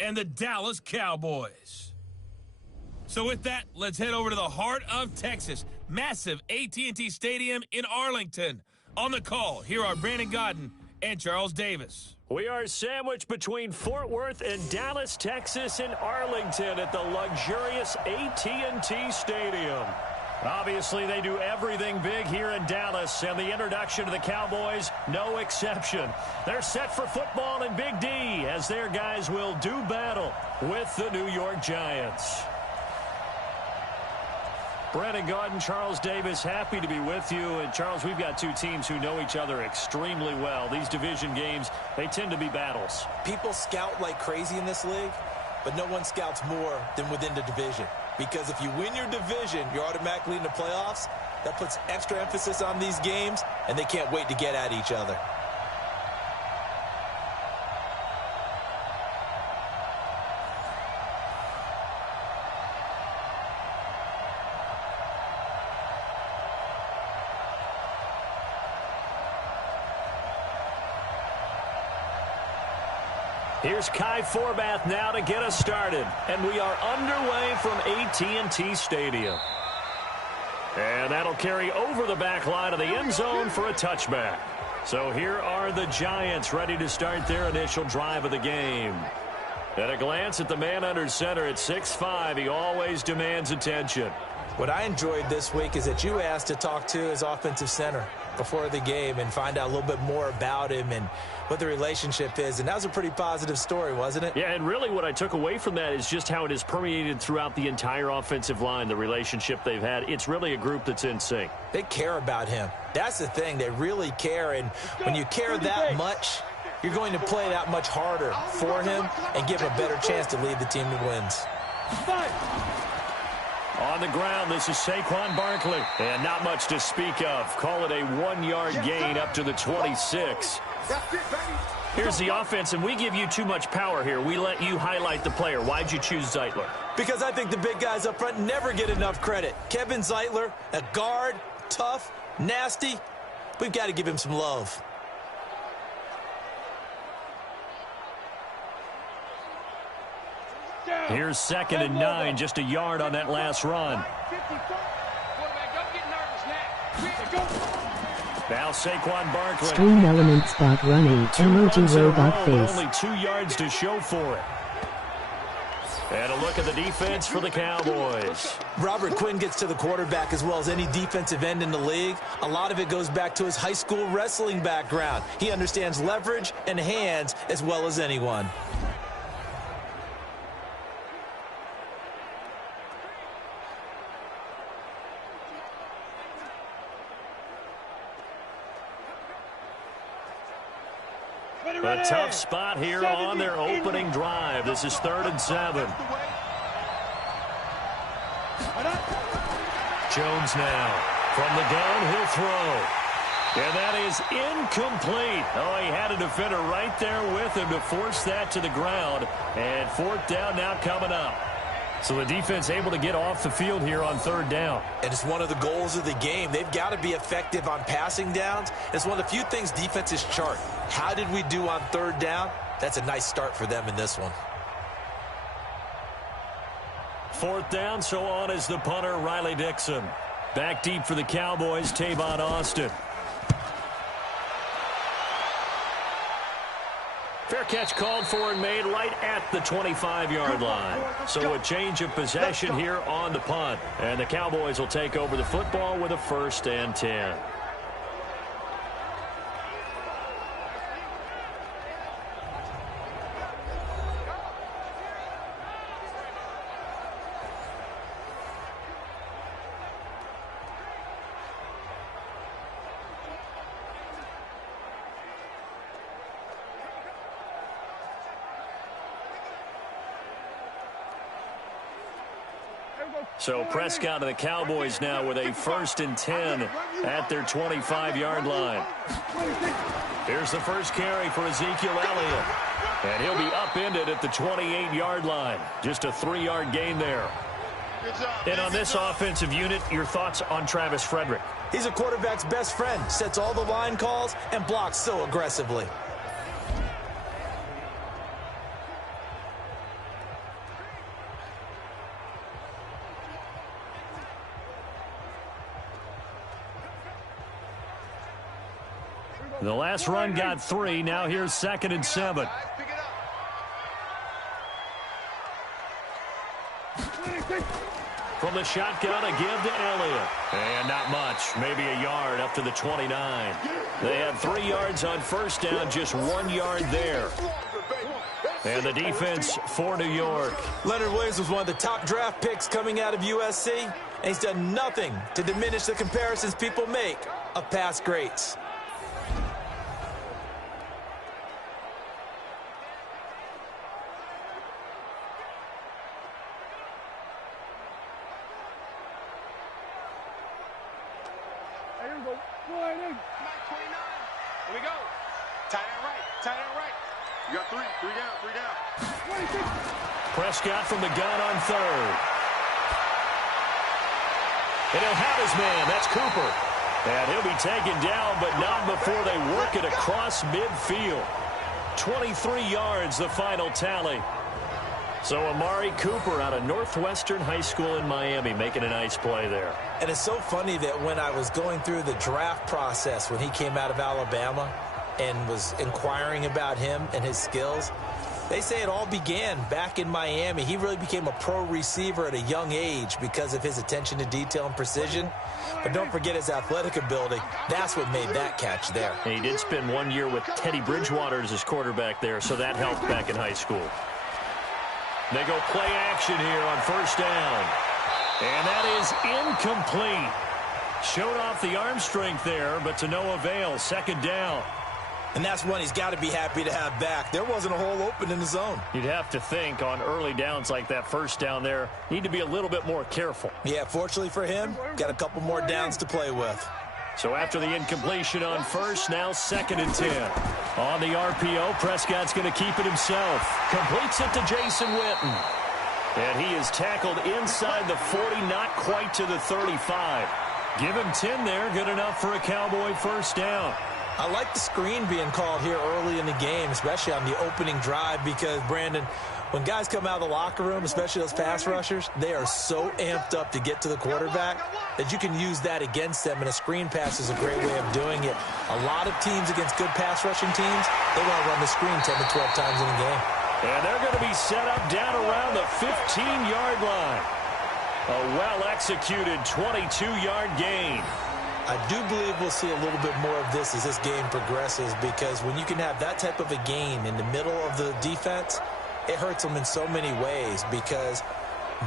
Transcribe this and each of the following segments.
and the Dallas Cowboys. So with that, let's head over to the heart of Texas. Massive AT&T Stadium in Arlington. On the call, here are Brandon Godden and Charles Davis. We are sandwiched between Fort Worth and Dallas, Texas, and Arlington at the luxurious AT&T Stadium. Obviously, they do everything big here in Dallas, and the introduction to the Cowboys, no exception. They're set for football in Big D as their guys will do battle with the New York Giants. Brandon Gaudin, Charles Davis, happy to be with you. And, Charles, we've got two teams who know each other extremely well. These division games, they tend to be battles. People scout like crazy in this league, but no one scouts more than within the division. Because if you win your division, you're automatically in the playoffs. That puts extra emphasis on these games, and they can't wait to get at each other. Here's Kai Forbath now to get us started. And we are underway from AT&T Stadium. And that'll carry over the back line of the end zone for a touchback. So here are the Giants ready to start their initial drive of the game. At a glance at the man under center at 6'5", he always demands attention. What I enjoyed this week is that you asked to talk to his offensive center before the game and find out a little bit more about him and what the relationship is. And that was a pretty positive story, wasn't it? Yeah, and really what I took away from that is just how it has permeated throughout the entire offensive line, the relationship they've had. It's really a group that's in sync. They care about him. That's the thing. They really care. And when you care that much, you're going to play that much harder for him and give him a better chance to lead the team to wins. On the ground, this is Saquon Barkley. And not much to speak of. Call it a 1-yard gain up to the 26. Here's the offense, and we give you too much power here. We let you highlight the player. Why'd you choose Zeitler? Because I think the big guys up front never get enough credit. Kevin Zeitler, a guard, tough, nasty. We've got to give him some love. Here's 2nd and 9, just a yard on that last run. Now Saquon Barkley. Stream element spot running. Emoji robot face. Only 2 yards to show for it. And a look at the defense for the Cowboys. Robert Quinn gets to the quarterback as well as any defensive end in the league. A lot of it goes back to his high school wrestling background. He understands leverage and hands as well as anyone. A tough spot here on their opening drive. This is 3rd and 7. Jones now from the gun, he'll throw. And that is incomplete. Oh, he had a defender right there with him to force that to the ground. And 4th down now coming up. So the defense able to get off the field here on 3rd down. And it's one of the goals of the game. They've got to be effective on passing downs. It's one of the few things defenses chart. How did we do on 3rd down? That's a nice start for them in this one. 4th down, so on is the punter, Riley Dixon. Back deep for the Cowboys, Tavon Austin. Fair catch called for and made right at the 25-yard line. So a change of possession here on the punt. And the Cowboys will take over the football with a 1st and 10. So Prescott and the Cowboys now with a 1st and 10 at their 25-yard line. Here's the first carry for Ezekiel Elliott. And he'll be upended at the 28-yard line. Just a 3-yard gain there. And on this offensive unit, your thoughts on Travis Frederick? He's a quarterback's best friend. Sets all the line calls and blocks so aggressively. The last run got 3. Now here's 2nd and 7. From the shotgun, a give to Elliott. And not much, maybe a yard up to the 29. They had 3 yards on first down, just 1 yard there. And the defense for New York. Leonard Williams was one of the top draft picks coming out of USC, and he's done nothing to diminish the comparisons people make of past greats. Here we go. Tight end right. Tight end right. You got 3. 3 down. 3 down. Prescott from the gun on 3rd. And he'll have his man. That's Cooper. And he'll be taken down, but not before they work it across midfield. 23 yards, the final tally. So Amari Cooper out of Northwestern High School in Miami making a nice play there. And it's so funny that when I was going through the draft process when he came out of Alabama and was inquiring about him and his skills, they say it all began back in Miami. He really became a pro receiver at a young age because of his attention to detail and precision. But don't forget his athletic ability. That's what made that catch there. And he did spend 1 year with Teddy Bridgewater as his quarterback there, so that helped back in high school. They go play action here on first down. And that is incomplete. Showed off the arm strength there, but to no avail. 2nd down. And that's one he's got to be happy to have back. There wasn't a hole open in the zone. You'd have to think on early downs like that first down there, need to be a little bit more careful. Yeah, fortunately for him, got a couple more downs to play with. So after the incompletion on first, now 2nd and 10. On the RPO, Prescott's going to keep it himself. Completes it to Jason Witten. And he is tackled inside the 40, not quite to the 35. Give him 10 there, good enough for a Cowboy first down. I like the screen being called here early in the game, especially on the opening drive, because, Brandon, when guys come out of the locker room, especially those pass rushers, they are so amped up to get to the quarterback that you can use that against them, and a screen pass is a great way of doing it. A lot of teams against good pass rushing teams, they want to run the screen 10 to 12 times in a game. And they're going to be set up down around the 15-yard line. A well-executed 22-yard gain. I do believe we'll see a little bit more of this as this game progresses, because when you can have that type of a gain in the middle of the defense, it hurts them in so many ways, because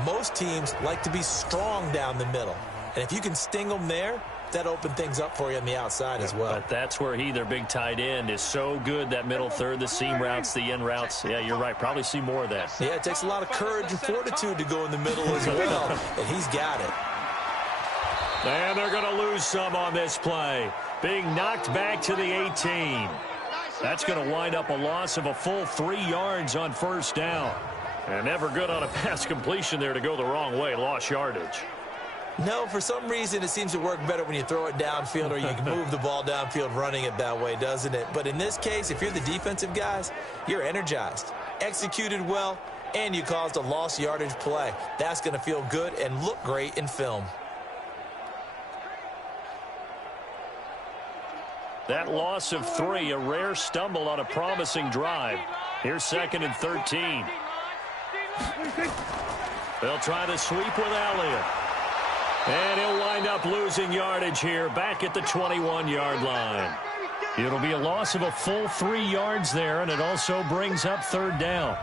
most teams like to be strong down the middle. And if you can sting them there, that opens things up for you on the outside as well. But that's where their big tight end, is so good, that middle third, the seam routes, the in routes. Yeah, you're right. Probably see more of that. Yeah, it takes a lot of courage and fortitude to go in the middle as well, and he's got it. And they're going to lose some on this play. Being knocked back to the 18. That's going to wind up a loss of a full 3 yards on first down. And never good on a pass completion there to go the wrong way. Lost yardage. No, for some reason it seems to work better when you throw it downfield, or you can move the ball downfield running it that way, doesn't it? But in this case, if you're the defensive guys, you're energized, executed well, and you caused a lost yardage play. That's going to feel good and look great in film. That loss of 3, a rare stumble on a promising drive. Here's 2nd and 13. They'll try to sweep with Elliott. And he'll wind up losing yardage here back at the 21-yard line. It'll be a loss of a full 3 yards there, and it also brings up 3rd down.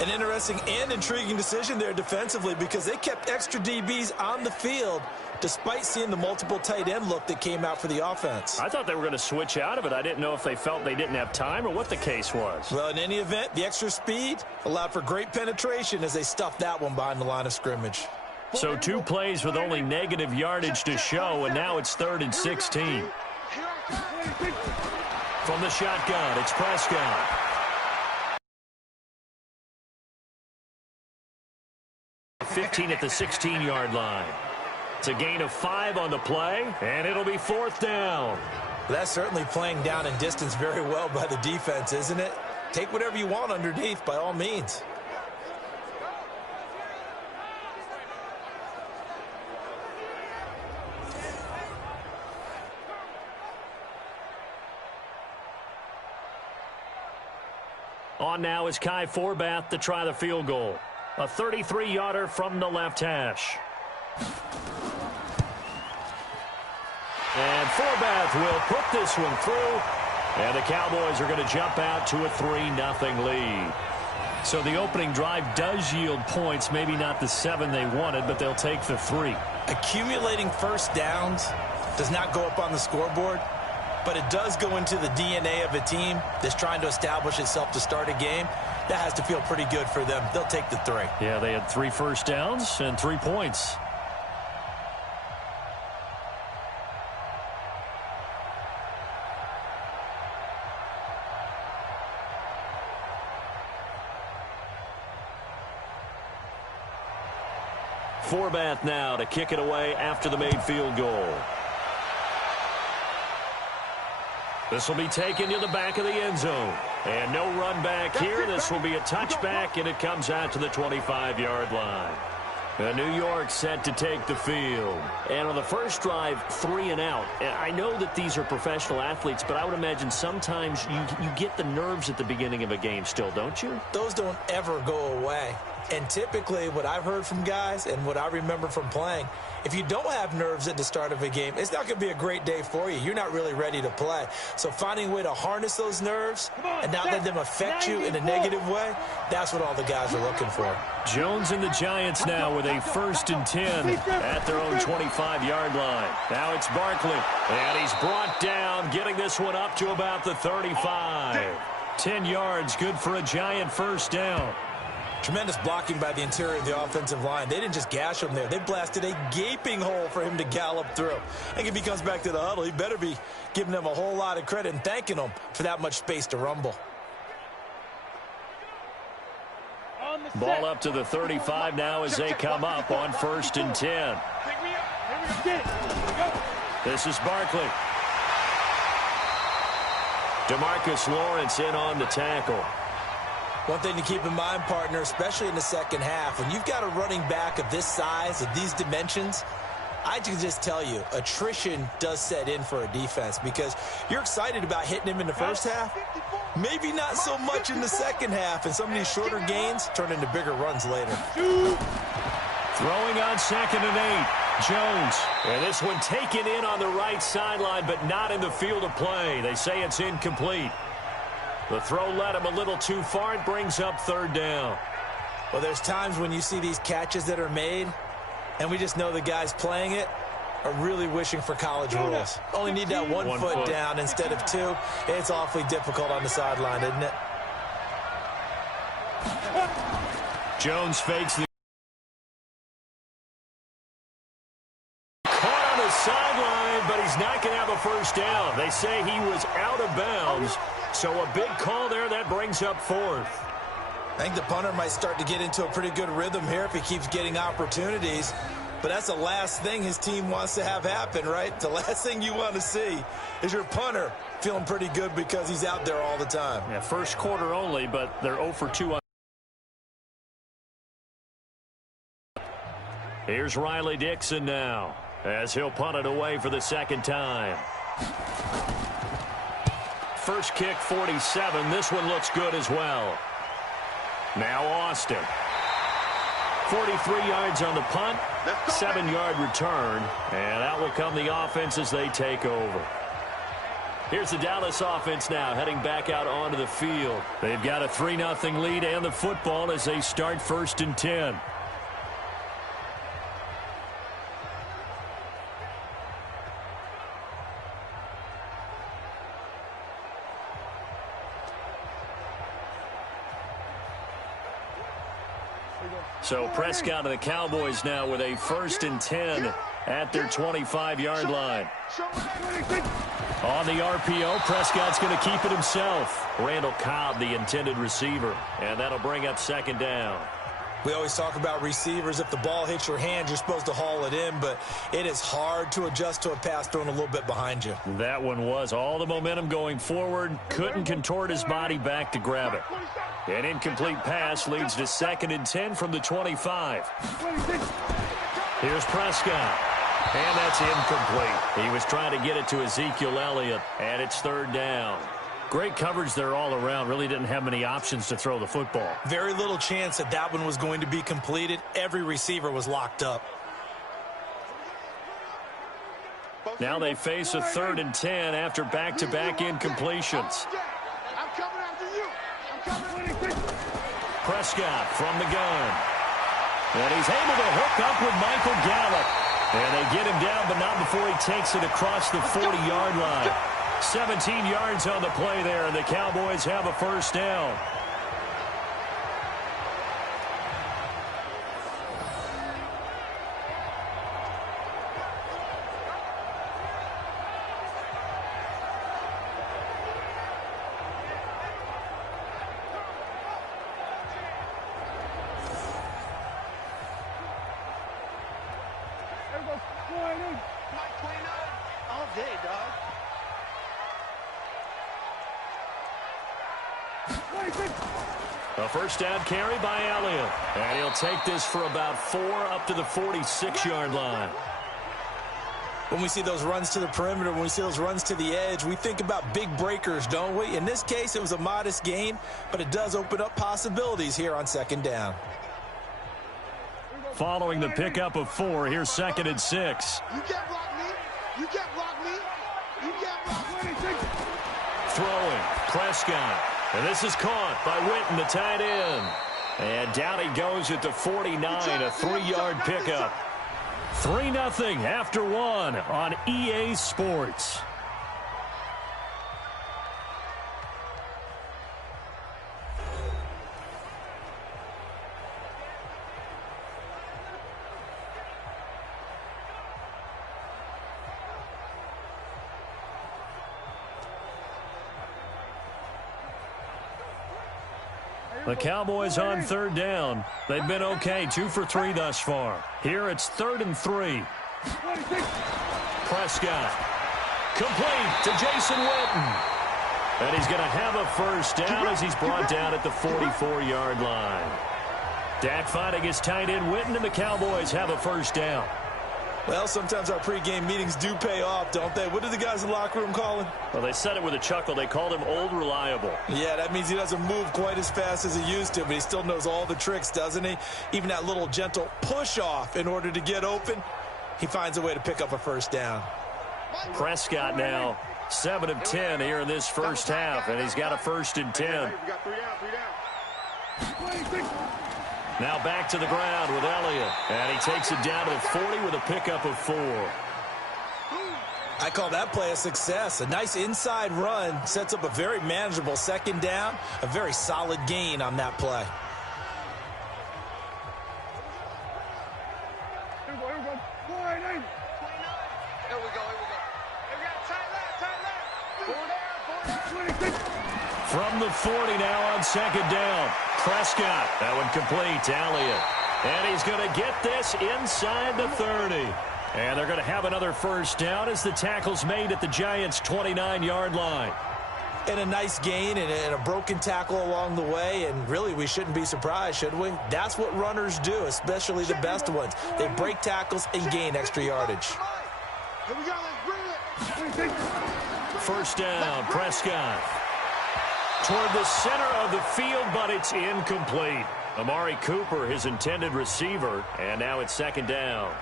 An interesting and intriguing decision there defensively, because they kept extra DBs on the field despite seeing the multiple tight end look that came out for the offense. I thought they were going to switch out of it. I didn't know if they felt they didn't have time or what the case was. Well, in any event, the extra speed allowed for great penetration as they stuffed that one behind the line of scrimmage. So 2 plays with only negative yardage to show, and now it's 3rd and 16. From the shotgun, it's Prescott. .15 at the 16-yard line. It's a gain of 5 on the play, and it'll be 4th down. That's certainly playing down and distance very well by the defense, isn't it? Take whatever you want underneath, by all means. On now is Kai Forbath to try the field goal. A 33-yarder from the left hash. And Forbath will put this one through. And the Cowboys are going to jump out to a 3-0 lead. So the opening drive does yield points. Maybe not the 7 they wanted, but they'll take the 3. Accumulating first downs does not go up on the scoreboard, but it does go into the DNA of a team that's trying to establish itself to start a game. That has to feel pretty good for them. They'll take the 3. Yeah, they had 3 first downs and 3 points. Forbath now to kick it away after the made field goal. This will be taken to the back of the end zone. And no run back here. This will be a touchback, and it comes out to the 25-yard line. New York set to take the field. And on the first drive, 3 and out. I know that these are professional athletes, but I would imagine sometimes you get the nerves at the beginning of a game still, don't you? Those don't ever go away. And typically what I've heard from guys and what I remember from playing, if you don't have nerves at the start of a game, it's not going to be a great day for you. You're not really ready to play. So finding a way to harness those nerves and not let them affect you in a negative way, that's what all the guys are looking for. Jones and the Giants now with a 1st and 10 at their own 25-yard line. Now it's Barkley, and he's brought down, getting this one up to about the 35. 10 yards, good for a Giant first down. Tremendous blocking by the interior of the offensive line. They didn't just gash him there. They blasted a gaping hole for him to gallop through. I think if he comes back to the huddle, he better be giving them a whole lot of credit and thanking them for that much space to rumble. Ball up to the 35 now as they come up on 1st and 10. This is Barkley. DeMarcus Lawrence in on the tackle. One thing to keep in mind, partner, especially in the second half, when you've got a running back of this size, of these dimensions, I can just tell you, attrition does set in for a defense because you're excited about hitting him in the first half, maybe not so much in the second half, and some of these shorter gains turn into bigger runs later. Throwing on 2nd and 8, Jones. And this one taken in on the right sideline, but not in the field of play. They say it's incomplete. The throw led him a little too far. It brings up 3rd down. Well, there's times when you see these catches that are made, and we just know the guys playing it are really wishing for college rules. Only need that one foot down instead of 2. It's awfully difficult on the sideline, isn't it? Jones fakes the caught on the sideline, but he's not going to have a first down. They say he was out of bounds. So a big call there that brings up 4th. I think the punter might start to get into a pretty good rhythm here if he keeps getting opportunities. But that's the last thing his team wants to have happen, right? The last thing you want to see is your punter feeling pretty good because he's out there all the time. Yeah, first quarter only, but they're 0 for 2 on. Here's Riley Dixon now as he'll punt it away for the 2nd time. First kick, 47. This one looks good as well. Now Austin. 43 yards on the punt, 7-yard return, and out will come the offense as they take over. Here's the Dallas offense now heading back out onto the field. They've got a 3-0 lead and the football as they start 1st and 10. So Prescott and the Cowboys now with a 1st and 10 at their 25-yard line. On the RPO, Prescott's going to keep it himself. Randall Cobb, the intended receiver, and that'll bring up 2nd down. We always talk about receivers. If the ball hits your hand, you're supposed to haul it in, but it is hard to adjust to a pass thrown a little bit behind you. That one was all the momentum going forward. Couldn't contort his body back to grab it. An incomplete pass leads to 2nd and 10 from the 25. Here's Prescott. And that's incomplete. He was trying to get it to Ezekiel Elliott, and it's 3rd down. Great coverage there all around. Really didn't have many options to throw the football. Very little chance that that one was going to be completed. Every receiver was locked up. Now they face a 3rd and 10 after back-to-back incompletions. I'm coming after you. I'm coming. Prescott from the gun. And he's able to hook up with Michael Gallup. And they get him down, but not before he takes it across the 40-yard line. 17 yards on the play there, and the Cowboys have a first down. All day, dog. A first down carry by Elliott. And he'll take this for about 4 up to the 46-yard line. When we see those runs to the perimeter, when we see those runs to the edge, we think about big breakers, don't we? In this case, it was a modest gain, but it does open up possibilities here on 2nd down. Following the pickup of 4, here's 2nd and 6. You can't block me. You can't block me. You can't block me. Throwing, Prescott. And this is caught by Witten, the tight end. And down he goes at the 49, a 3-yard pickup. 3-0 after 1 on EA Sports. The Cowboys on 3rd down. They've been okay, 2 for 3 thus far. Here it's 3rd and 3. Prescott. Complete to Jason Witten. And he's going to have a first down as he's brought down at the 44-yard line. Dak fighting his tight end Witten, and the Cowboys have a first down. Well, sometimes our pregame meetings do pay off, don't they? What do the guys in the locker room call him? Well, they said it with a chuckle. They called him Old Reliable. Yeah, that means he doesn't move quite as fast as he used to, but he still knows all the tricks, doesn't he? Even that little gentle push-off in order to get open, he finds a way to pick up a first down. Prescott now 7 of 10 here in this first half, and he's got a 1st and 10. We got 3 down. Now back to the ground with Elliott. And he takes it down to the 40 with a pickup of 4. I call that play a success. A nice inside run sets up a very manageable 2nd down. A very solid gain on that play. Here we go. 49. Here we go. We got tight left. 26. From the 40 now on 2nd down. Prescott. That one complete to Elliott. And he's going to get this inside the 30. And they're going to have another first down as the tackle's made at the Giants' 29-yard line. And a nice gain and a broken tackle along the way. And really, we shouldn't be surprised, should we? That's what runners do, especially the best ones. They break tackles and gain extra yardage. Here we go. Let's bring it. First down, Prescott. Toward the center of the field, but it's incomplete. Amari Cooper, his intended receiver, and now it's 2nd down.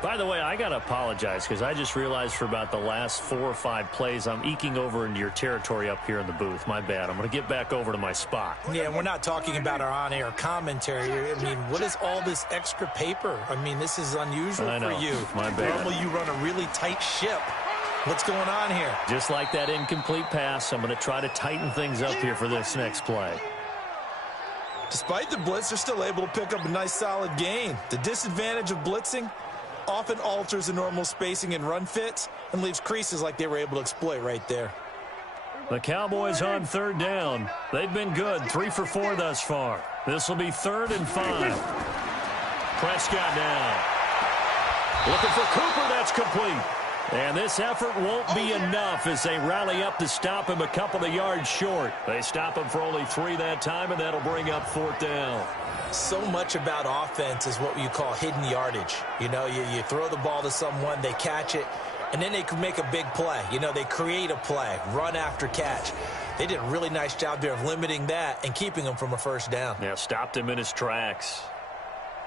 By the way, I got to apologize because I just realized for about the last 4 or 5 plays, I'm eking over into your territory up here in the booth. My bad. I'm going to get back over to my spot. Yeah, we're not talking about our on-air commentary. I mean, what is all this extra paper? I mean, this is unusual for you. My bad. Normally, you run a really tight ship. What's going on here? Just like that incomplete pass, I'm going to try to tighten things up here for this next play. Despite the blitz, they're still able to pick up a nice solid gain. The disadvantage of blitzing often alters the normal spacing and run fits and leaves creases like they were able to exploit right there. The Cowboys on 3rd down. They've been good, 3 for 4 thus far. This will be 3rd and 5. Prescott now. Looking for Cooper, that's complete. And this effort won't be enough as they rally up to stop him a couple of yards short. They stop him for only 3 that time, and that'll bring up 4th down. So much about offense is what you call hidden yardage. You know, you throw the ball to someone, they catch it, and then they could make a big play. You know, they create a play, run after catch. They did a really nice job there of limiting that and keeping him from a first down. Yeah, stopped him in his tracks.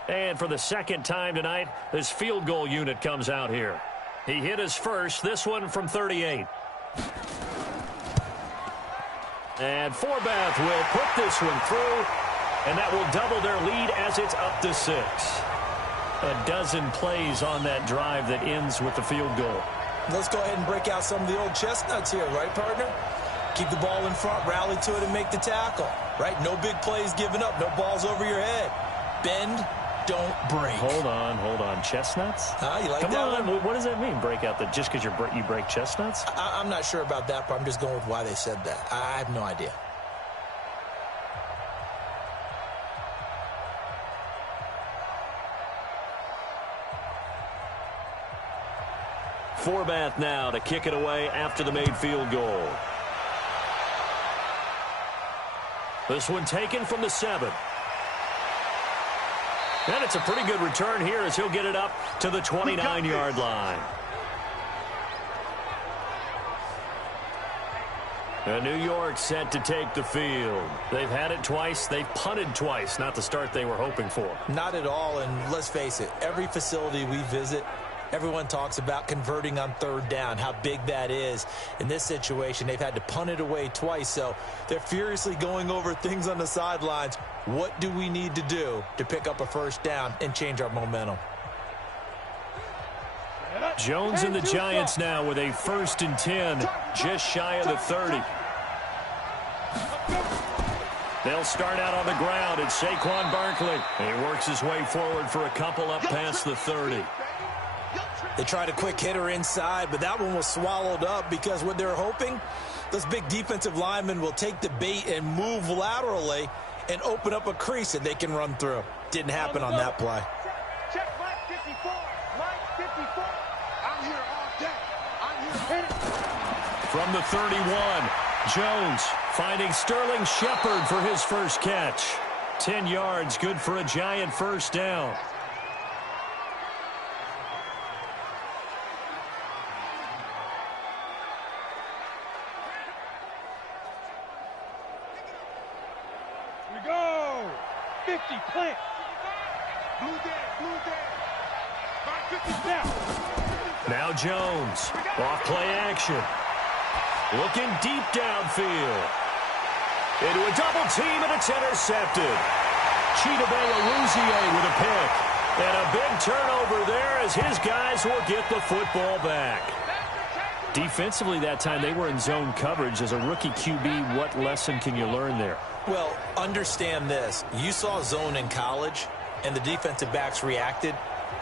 And for the second time tonight, this field goal unit comes out here. He hit his first, this one from 38. And Forbath will put this one through, and that will double their lead as it's up to 6. A dozen plays on that drive that ends with the field goal. Let's go ahead and break out some of the old chestnuts here, right, partner? Keep the ball in front, rally to it, and make the tackle, right? No big plays given up, no balls over your head. Bend, don't break. Hold on. Chestnuts? You like Come that on. one? What does that mean, break out? Just because you break chestnuts? I'm not sure about that, but I'm just going with why they said that. I have no idea. Forbath now to kick it away after the made field goal. This one taken from the 7. And it's a pretty good return here as he'll get it up to the 29-yard line. New York set to take the field. They've had it twice. They've punted twice. Not the start they were hoping for. Not at all, and let's face it, every facility we visit, everyone talks about converting on third down, how big that is. In this situation, they've had to punt it away twice, so they're furiously going over things on the sidelines. What do we need to do to pick up a first down and change our momentum? Jones and the Giants now with a 1st and 10, just shy of the 30. They'll start out on the ground. It's Saquon Barkley. He works his way forward for a couple up past the 30. They tried a quick hitter inside, but that one was swallowed up because what they're hoping, those big defensive linemen will take the bait and move laterally and open up a crease that they can run through. Didn't happen on that play. Check line 54. Line 54. I'm here all day. I'm here. From the 31, Jones finding Sterling Shepard for his first catch. 10 yards, good for a Giant first down. We go. 50 plant. Blue dead. 50 snap. Now Jones, off play action. Looking deep downfield. Into a double team, and it's intercepted. Chidobe Awuzie with a pick. And a big turnover there as his guys will get the football back. Defensively that time, they were in zone coverage. As a rookie QB, what lesson can you learn there? Well, understand this. You saw zone in college, and the defensive backs reacted,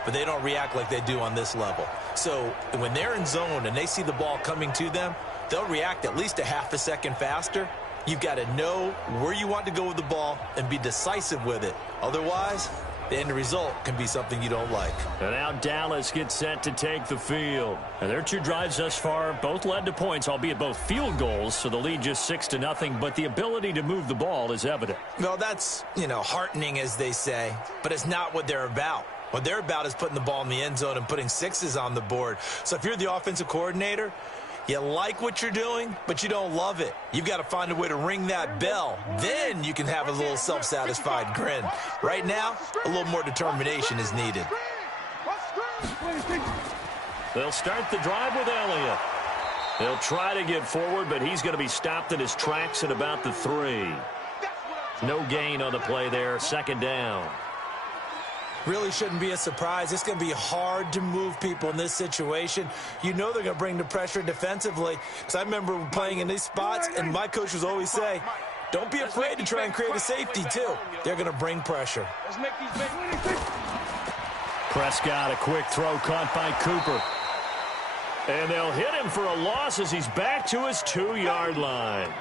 but they don't react like they do on this level. So when they're in zone and they see the ball coming to them, they'll react at least a half a second faster. You've got to know where you want to go with the ball and be decisive with it. Otherwise, the end result can be something you don't like. And now Dallas gets set to take the field. And their 2 drives thus far both led to points, albeit both field goals, so the lead just 6-0, but the ability to move the ball is evident. Well, that's, heartening, as they say, but it's not what they're about. What they're about is putting the ball in the end zone and putting 6s on the board. So if you're the offensive coordinator, you like what you're doing, but you don't love it. You've got to find a way to ring that bell. Then you can have a little self-satisfied grin. Right now, a little more determination is needed. They'll start the drive with Elliott. They'll try to get forward, but he's going to be stopped in his tracks at about the 3. No gain on the play there, 2nd down. Really shouldn't be a surprise. It's going to be hard to move people in this situation. You know they're going to bring the pressure defensively. Because I remember playing in these spots, and my coach was always say, don't be afraid to try and create a safety, too. They're going to bring pressure. Prescott, a quick throw caught by Cooper. And they'll hit him for a loss as he's back to his 2-yard line.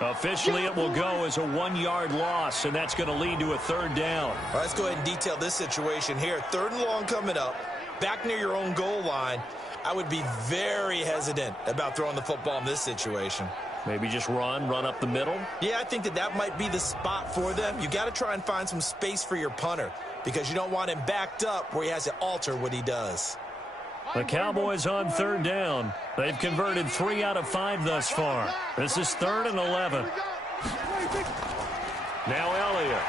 Officially, it will go as a 1-yard loss, and that's going to lead to a 3rd down. All right, let's go ahead and detail this situation here. 3rd and long coming up, back near your own goal line. I would be very hesitant about throwing the football in this situation. Maybe just run up the middle? Yeah, I think that might be the spot for them. You got to try and find some space for your punter because you don't want him backed up where he has to alter what he does. The Cowboys on third down. They've converted 3 out of 5 thus far. This is 3rd and 11. Now Elliott.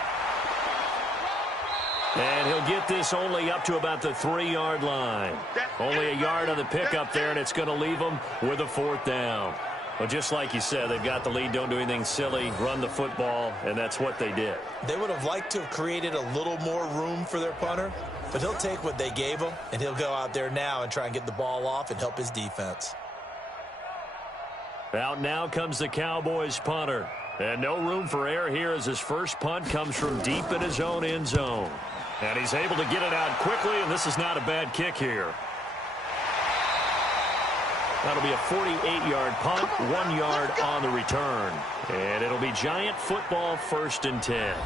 And he'll get this only up to about the 3-yard line. Only a yard on the pickup there, and it's going to leave them with a 4th down. Well, just like you said, they've got the lead, don't do anything silly, run the football, and that's what they did. They would have liked to have created a little more room for their punter, but he'll take what they gave him, and he'll go out there now and try and get the ball off and help his defense. Out now comes the Cowboys punter. And no room for error here as his first punt comes from deep in his own end zone. And he's able to get it out quickly, and this is not a bad kick here. That'll be a 48-yard punt, 1 yard on the return. And it'll be Giant football, 1st and 10.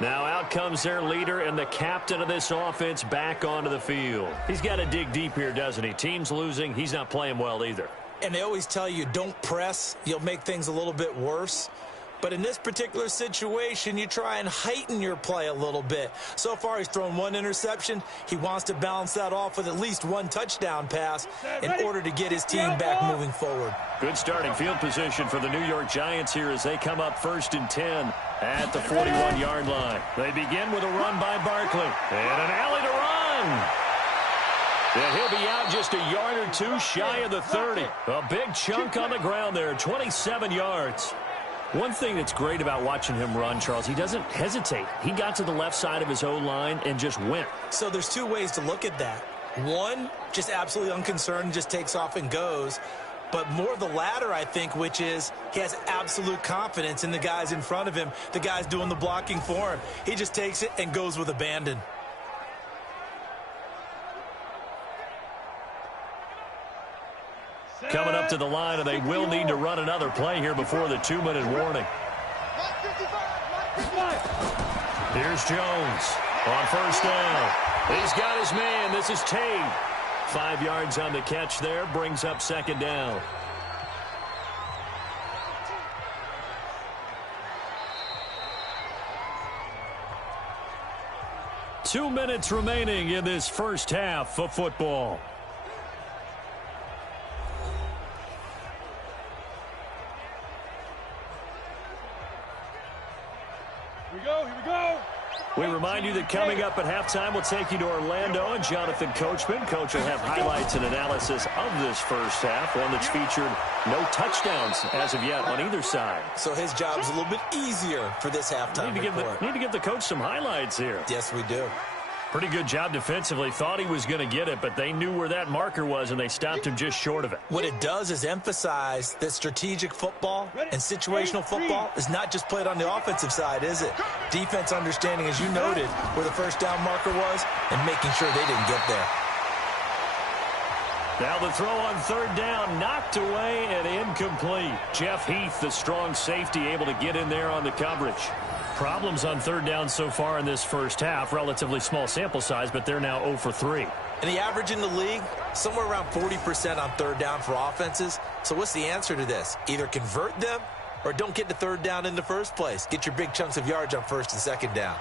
Now out comes their leader and the captain of this offense back onto the field. He's got to dig deep here, doesn't he? Team's losing. He's not playing well either. And they always tell you, don't press. You'll make things a little bit worse. But in this particular situation, you try and heighten your play a little bit. So far, he's thrown 1 interception. He wants to balance that off with at least 1 touchdown pass in order to get his team back moving forward. Good starting field position for the New York Giants here as they come up 1st and 10 at the 41-yard line. They begin with a run by Barkley. And an alley to run. And he'll be out just a yard or 2 shy of the 30. A big chunk on the ground there, 27 yards. One thing that's great about watching him run, Charles, he doesn't hesitate. He got to the left side of his O-line and just went. So there's 2 ways to look at that. One, just absolutely unconcerned, just takes off and goes. But more the latter, I think, which is he has absolute confidence in the guys in front of him, the guys doing the blocking for him. He just takes it and goes with abandon. Coming up to the line, and they will need to run another play here before the 2-minute warning. Here's Jones on 1st down. He's got his man. This is Tate. 5 yards on the catch there, brings up 2nd down. Two minutes remaining in this first half of football. We remind you that coming up at halftime, we'll take you to Orlando and Jonathan Coachman. Coach will have highlights and analysis of this first half, one that's featured no touchdowns as of yet on either side. So his job's a little bit easier for this halftime report. Need to give the coach some highlights here. Yes, we do. Pretty good job defensively. Thought he was going to get it, but they knew where that marker was, and they stopped him just short of it. What it does is emphasize that strategic football and situational football is not just played on the offensive side, is it? Defense understanding, as you noted, where the 1st down marker was and making sure they didn't get there. Now the throw on 3rd down, knocked away and incomplete. Jeff Heath, the strong safety, able to get in there on the coverage. Problems on 3rd down so far in this first half. Relatively small sample size, but they're now 0 for 3. And the average in the league, somewhere around 40% on 3rd down for offenses. So what's the answer to this? Either convert them or don't get to 3rd down in the first place. Get your big chunks of yards on 1st and 2nd down.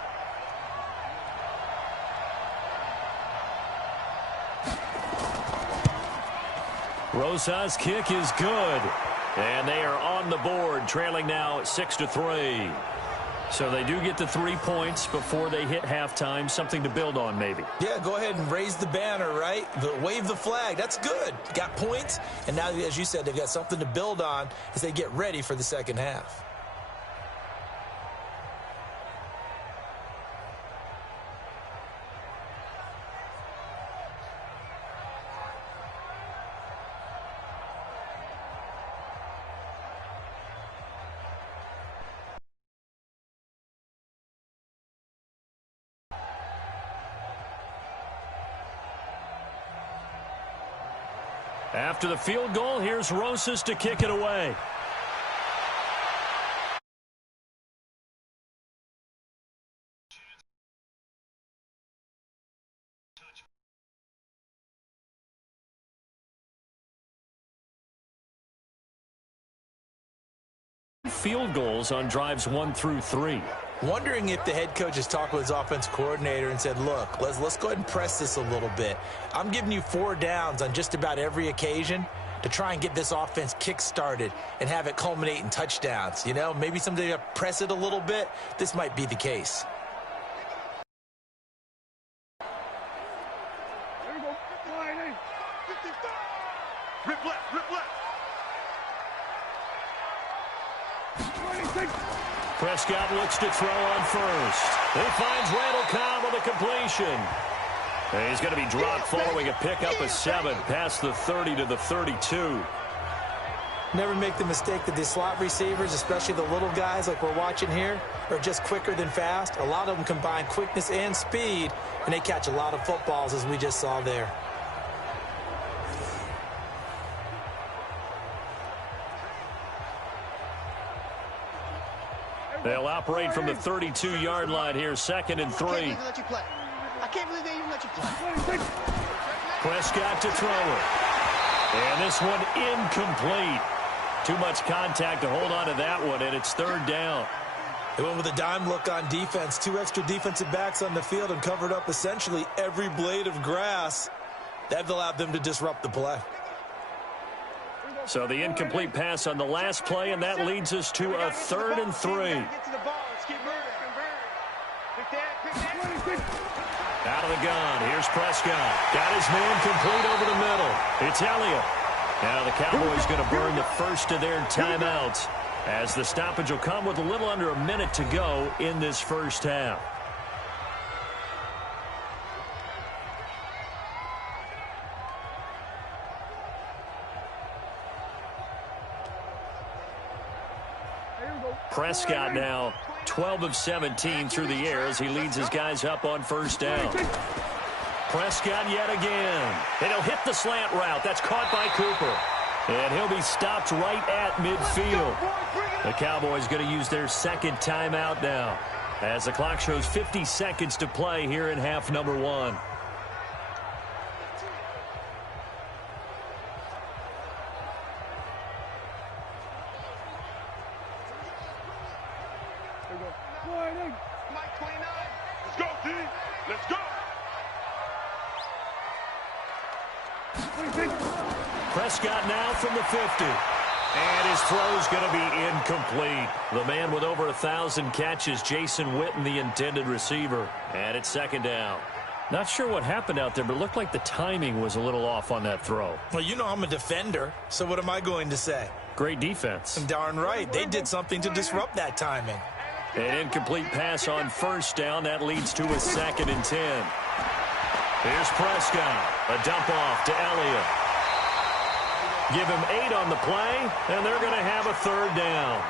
Rosa's kick is good. And they are on the board, trailing now 6-3. So they do get the 3 points before they hit halftime. Something to build on, maybe. Yeah, go ahead and raise the banner, right? Wave the flag. That's good. Got points. And now, as you said, they've got something to build on as they get ready for the second half. After the field goal, here's Rosas to kick it away. Field goals on drives 1 through 3. Wondering if the head coach has talked with his offense coordinator and said, look, let's go ahead and press this a little bit. I'm giving you 4 downs on just about every occasion to try and get this offense kick-started and have it culminate in touchdowns. You know, maybe someday press it a little bit. This might be the case. There you go. Rip left, rip left. 26. Prescott looks to throw on first. He finds Randall Cobb with a completion. And he's going to be dropped following a pickup of 7 past the 30 to the 32. Never make the mistake that the slot receivers, especially the little guys like we're watching here, are just quicker than fast. A lot of them combine quickness and speed, and they catch a lot of footballs, as we just saw there. They'll operate from the 32-yard line here, 2nd and 3. I can't believe they even let you play. Prescott to throw it. And this one incomplete. Too much contact to hold on to that one, and it's 3rd down. They went with a dime look on defense. 2 extra defensive backs on the field and covered up essentially every blade of grass. That allowed them to disrupt the play. So the incomplete pass on the last play, and that leads us to a 3rd and 3. Get to the ball. Let's keep moving. Pick that. Out of the gun. Here's Prescott. Got his man complete over the middle. It's Elliott. Now the Cowboys going to burn the first of their timeouts as the stoppage will come with a little under a minute to go in this first half. Prescott now 12 of 17 through the air as he leads his guys up on 1st down. Prescott yet again. And he'll hit the slant route. That's caught by Cooper. And he'll be stopped right at midfield. The Cowboys going to use their 2nd timeout now as the clock shows 50 seconds to play here in half number 1. Mike 29. Let's go, D. Let's go. Prescott now from the 50. And his throw's going to be incomplete. The man with over 1,000 catches, Jason Witten, the intended receiver. And it's 2nd down. Not sure what happened out there, but it looked like the timing was a little off on that throw. Well, you know I'm a defender, so what am I going to say? Great defense. Darn right. They did something to disrupt that timing. An incomplete pass on 1st down. That leads to a 2nd and 10. Here's Prescott. A dump off to Elliott. Give him 8 on the play, and they're going to have a 3rd down.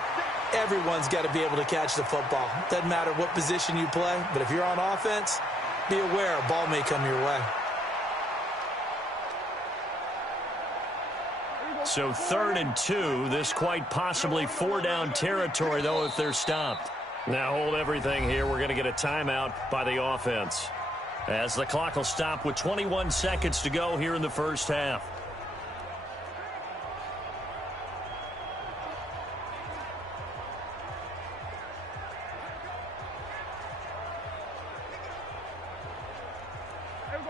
Everyone's got to be able to catch the football. Doesn't matter what position you play, but if you're on offense, be aware a ball may come your way. So 3rd and 2. This quite possibly 4-down territory, though, if they're stopped. Now hold everything here. We're going to get a timeout by the offense as the clock will stop with 21 seconds to go here in the first half.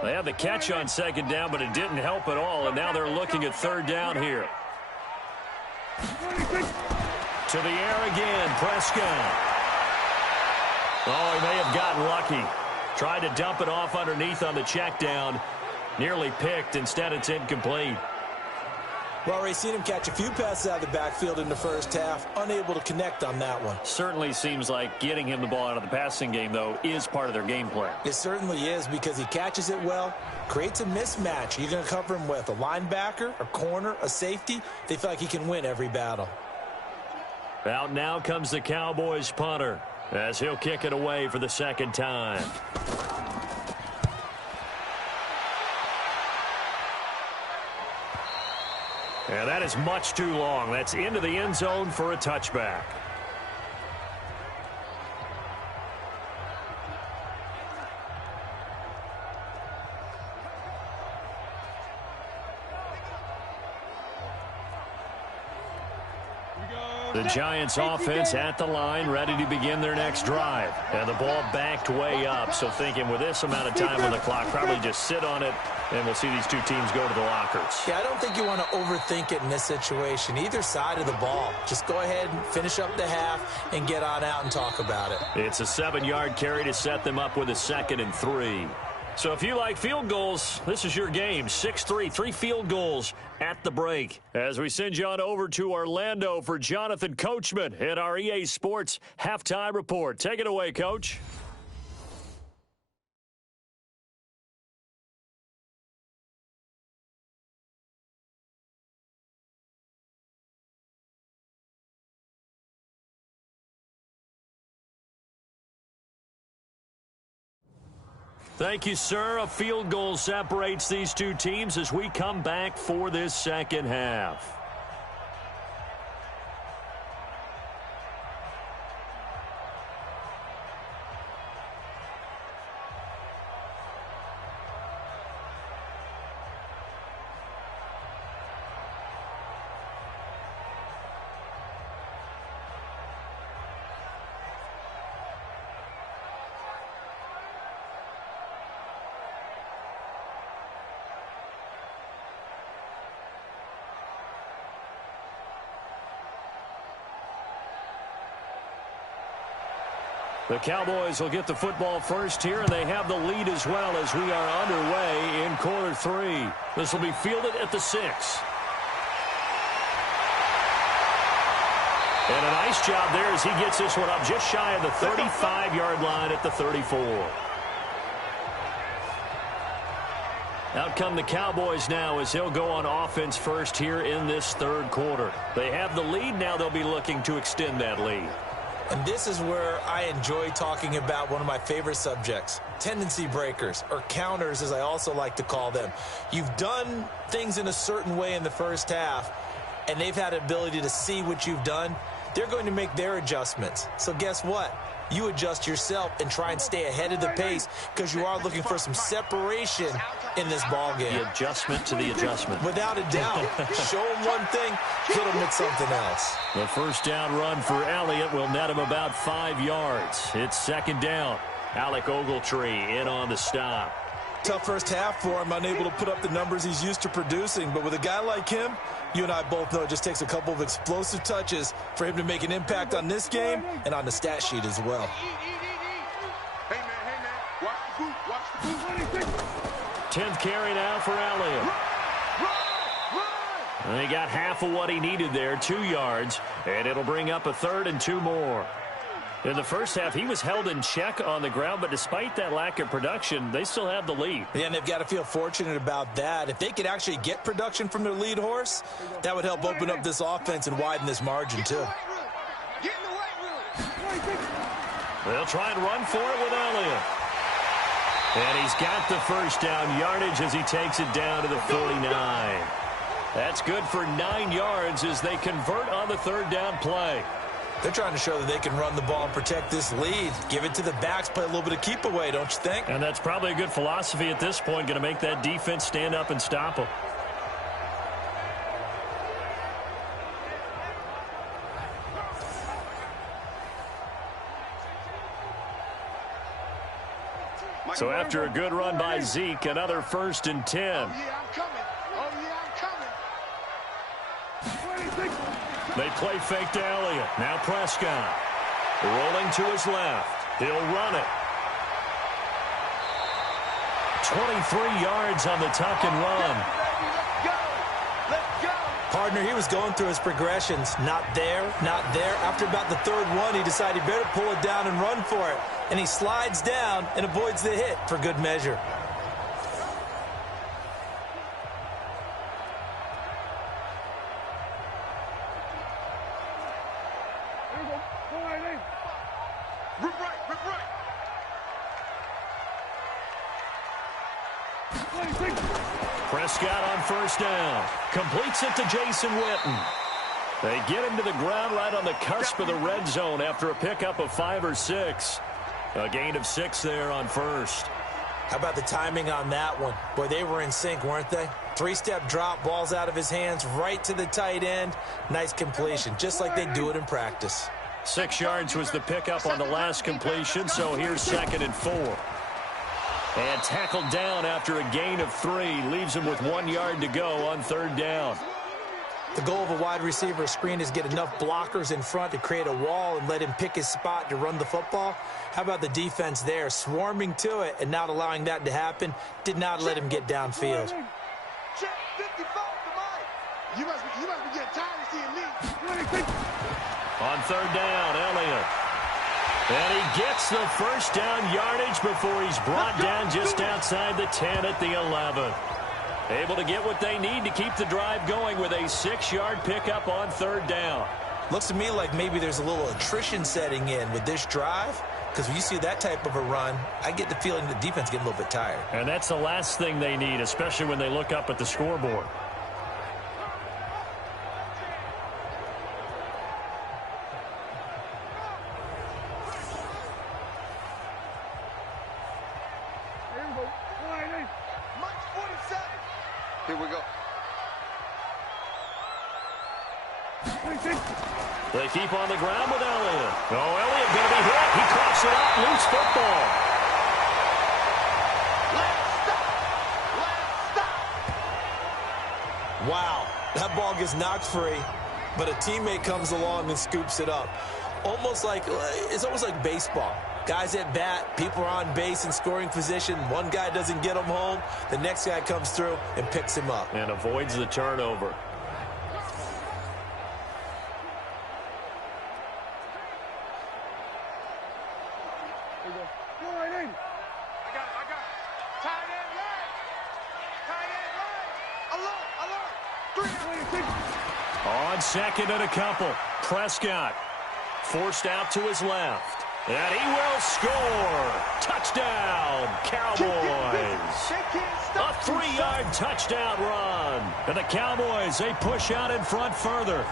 They had the catch on 2nd down, but it didn't help at all, and now they're looking at 3rd down here. To the air again, Prescott. Oh, he may have gotten lucky. Tried to dump it off underneath on the check down. Nearly picked. Instead, it's incomplete. Well, already seen him catch a few passes out of the backfield in the first half. Unable to connect on that one. Certainly seems like getting him the ball out of the passing game, though, is part of their game plan. It certainly is because he catches it well, creates a mismatch. You're going to cover him with a linebacker, a corner, a safety. They feel like he can win every battle. Out now comes the Cowboys punter as he'll kick it away for the 2nd time. And that is much too long. That's into the end zone for a touchback. Here we go. The Giants offense at the line, ready to begin their next drive. And the ball backed way up, so thinking with this amount of time on the clock, probably just sit on it, and we'll see these two teams go to the lockers. Yeah, I don't think you want to overthink it in this situation. Either side of the ball. Just go ahead and finish up the half and get on out and talk about it. It's a 7-yard carry to set them up with a 2nd and 3. So if you like field goals, this is your game. 6-3, 3 field goals at the break. As we send you on over to Orlando for Jonathan Coachman in our EA Sports Halftime Report. Take it away, Coach. Thank you, sir. A field goal separates these two teams as we come back for this second half. The Cowboys will get the football first here, and they have the lead as well as we are underway in quarter 3. This will be fielded at the 6. And a nice job there as he gets this one up just shy of the 35-yard line at the 34. Out come the Cowboys now as they'll go on offense first here in this third quarter. They have the lead. Now they'll be looking to extend that lead. And this is where I enjoy talking about one of my favorite subjects, tendency breakers, or counters as I also like to call them. You've done things in a certain way in the first half, and they've had an ability to see what you've done. They're going to make their adjustments. So guess what? You adjust yourself and try and stay ahead of the pace because you are looking for some separation in this ball game. The adjustment to the adjustment. Without a doubt. Show them one thing, hit them with something else. The first down run for Elliott will net him about 5 yards. It's second down. Alec Ogletree in on the stop. Tough first half for him, unable to put up the numbers he's used to producing. But with a guy like him, you and I both know it just takes a couple of explosive touches for him to make an impact on this game and on the stat sheet as well. Hey, man, watch the boot, 10th carry now for Elliott. And he got half of what he needed there, 2 yards, and it'll bring up a 3rd and 2 more. In the first half, he was held in check on the ground, but despite that lack of production, they still have the lead. Yeah, and they've got to feel fortunate about that. If they could actually get production from their lead horse, that would help open up this offense and widen this margin, too. They'll try and run for it with Elliott. And he's got the first down yardage as he takes it down to the 49. That's good for 9 yards as they convert on the third down play. They're trying to show that they can run the ball and protect this lead. Give it to the backs, play a little bit of keep away, don't you think? And that's probably a good philosophy at this point, going to make that defense stand up and stop them. So after a good run by Zeke, another 1st and 10. Oh, yeah, I'm coming. Oh, yeah, I'm coming. They play fake to Elliott. Now Prescott. Rolling to his left. He'll run it. 23 yards on the tuck and run. Let's go. Partner, he was going through his progressions. Not there, not there. After about the 3rd one, he decided he better pull it down and run for it. And he slides down and avoids the hit for good measure. Prescott on 1st down. Completes it to Jason Witten. They get him to the ground right on the cusp of the red zone after a pickup of 5 or 6. A gain of 6 there on 1st. How about the timing on that one? Boy, they were in sync, weren't they? Three-step drop, balls out of his hands, right to the tight end. Nice completion, just like they do it in practice. 6 yards was the pickup on the last completion, so here's 2nd and 4. And tackled down after a gain of 3. Leaves him with 1 yard to go on 3rd down. The goal of a wide receiver screen is get enough blockers in front to create a wall and let him pick his spot to run the football. How about the defense there, swarming to it and not allowing that to happen? Did not let him get downfield. Check 55 to Mike. You must be getting tired of seeing me. On 3rd down, Elliott. And he gets the first down yardage before he's brought down just outside the 10 at the 11. Able to get what they need to keep the drive going with a 6-yard pickup on 3rd down. Looks to me like maybe there's a little attrition setting in with this drive, because when you see that type of a run, I get the feeling the defense getting a little bit tired. And that's the last thing they need, especially when they look up at the scoreboard. Here we go. They keep on the ground with Elliott. Oh, Elliott going to be hit. He coughs it up. Loose football. Let's stop. Wow, that ball gets knocked free, but a teammate comes along and scoops it up. It's almost like baseball. Guys at bat, people are on base in scoring position. One guy doesn't get him home. The next guy comes through and picks him up. And avoids the turnover. On 2nd and a couple, Prescott forced out to his left. And he will score. Touchdown, Cowboys. A 3-yard touchdown run. And the Cowboys, they push out in front further.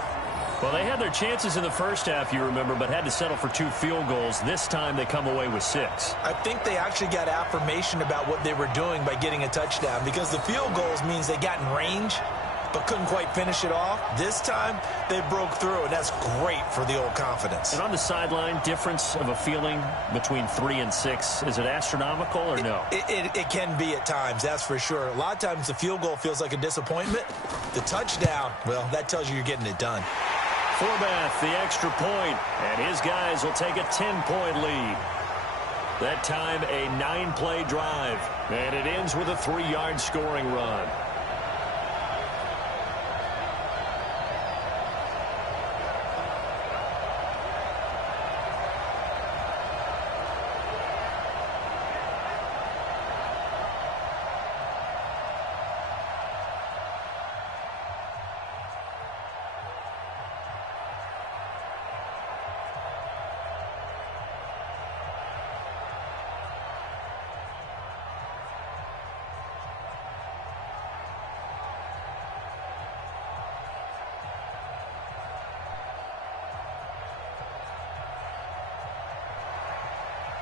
Well, they had their chances in the first half, you remember, but had to settle for 2 field goals. This time they come away with 6. I think they actually got affirmation about what they were doing by getting a touchdown, because the field goals means they got in range but couldn't quite finish it off. This time, they broke through, and that's great for the old confidence. And on the sideline, difference of a feeling between 3 and 6, is it astronomical or no? It can be at times, that's for sure. A lot of times, the field goal feels like a disappointment. The touchdown, well, that tells you you're getting it done. Forbath, the extra point, and his guys will take a 10-point lead. That time, a 9-play drive, and it ends with a 3-yard scoring run.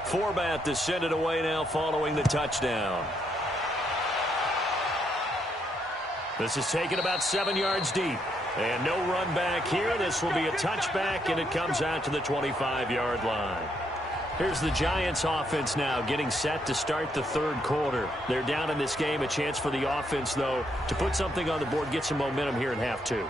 Forbath to send it away now following the touchdown. This is taken about 7 yards deep. And no run back here. This will be a touchback, and it comes out to the 25-yard line. Here's the Giants offense now getting set to start the 3rd quarter. They're down in this game. A chance for the offense, though, to put something on the board, get some momentum here in half 2.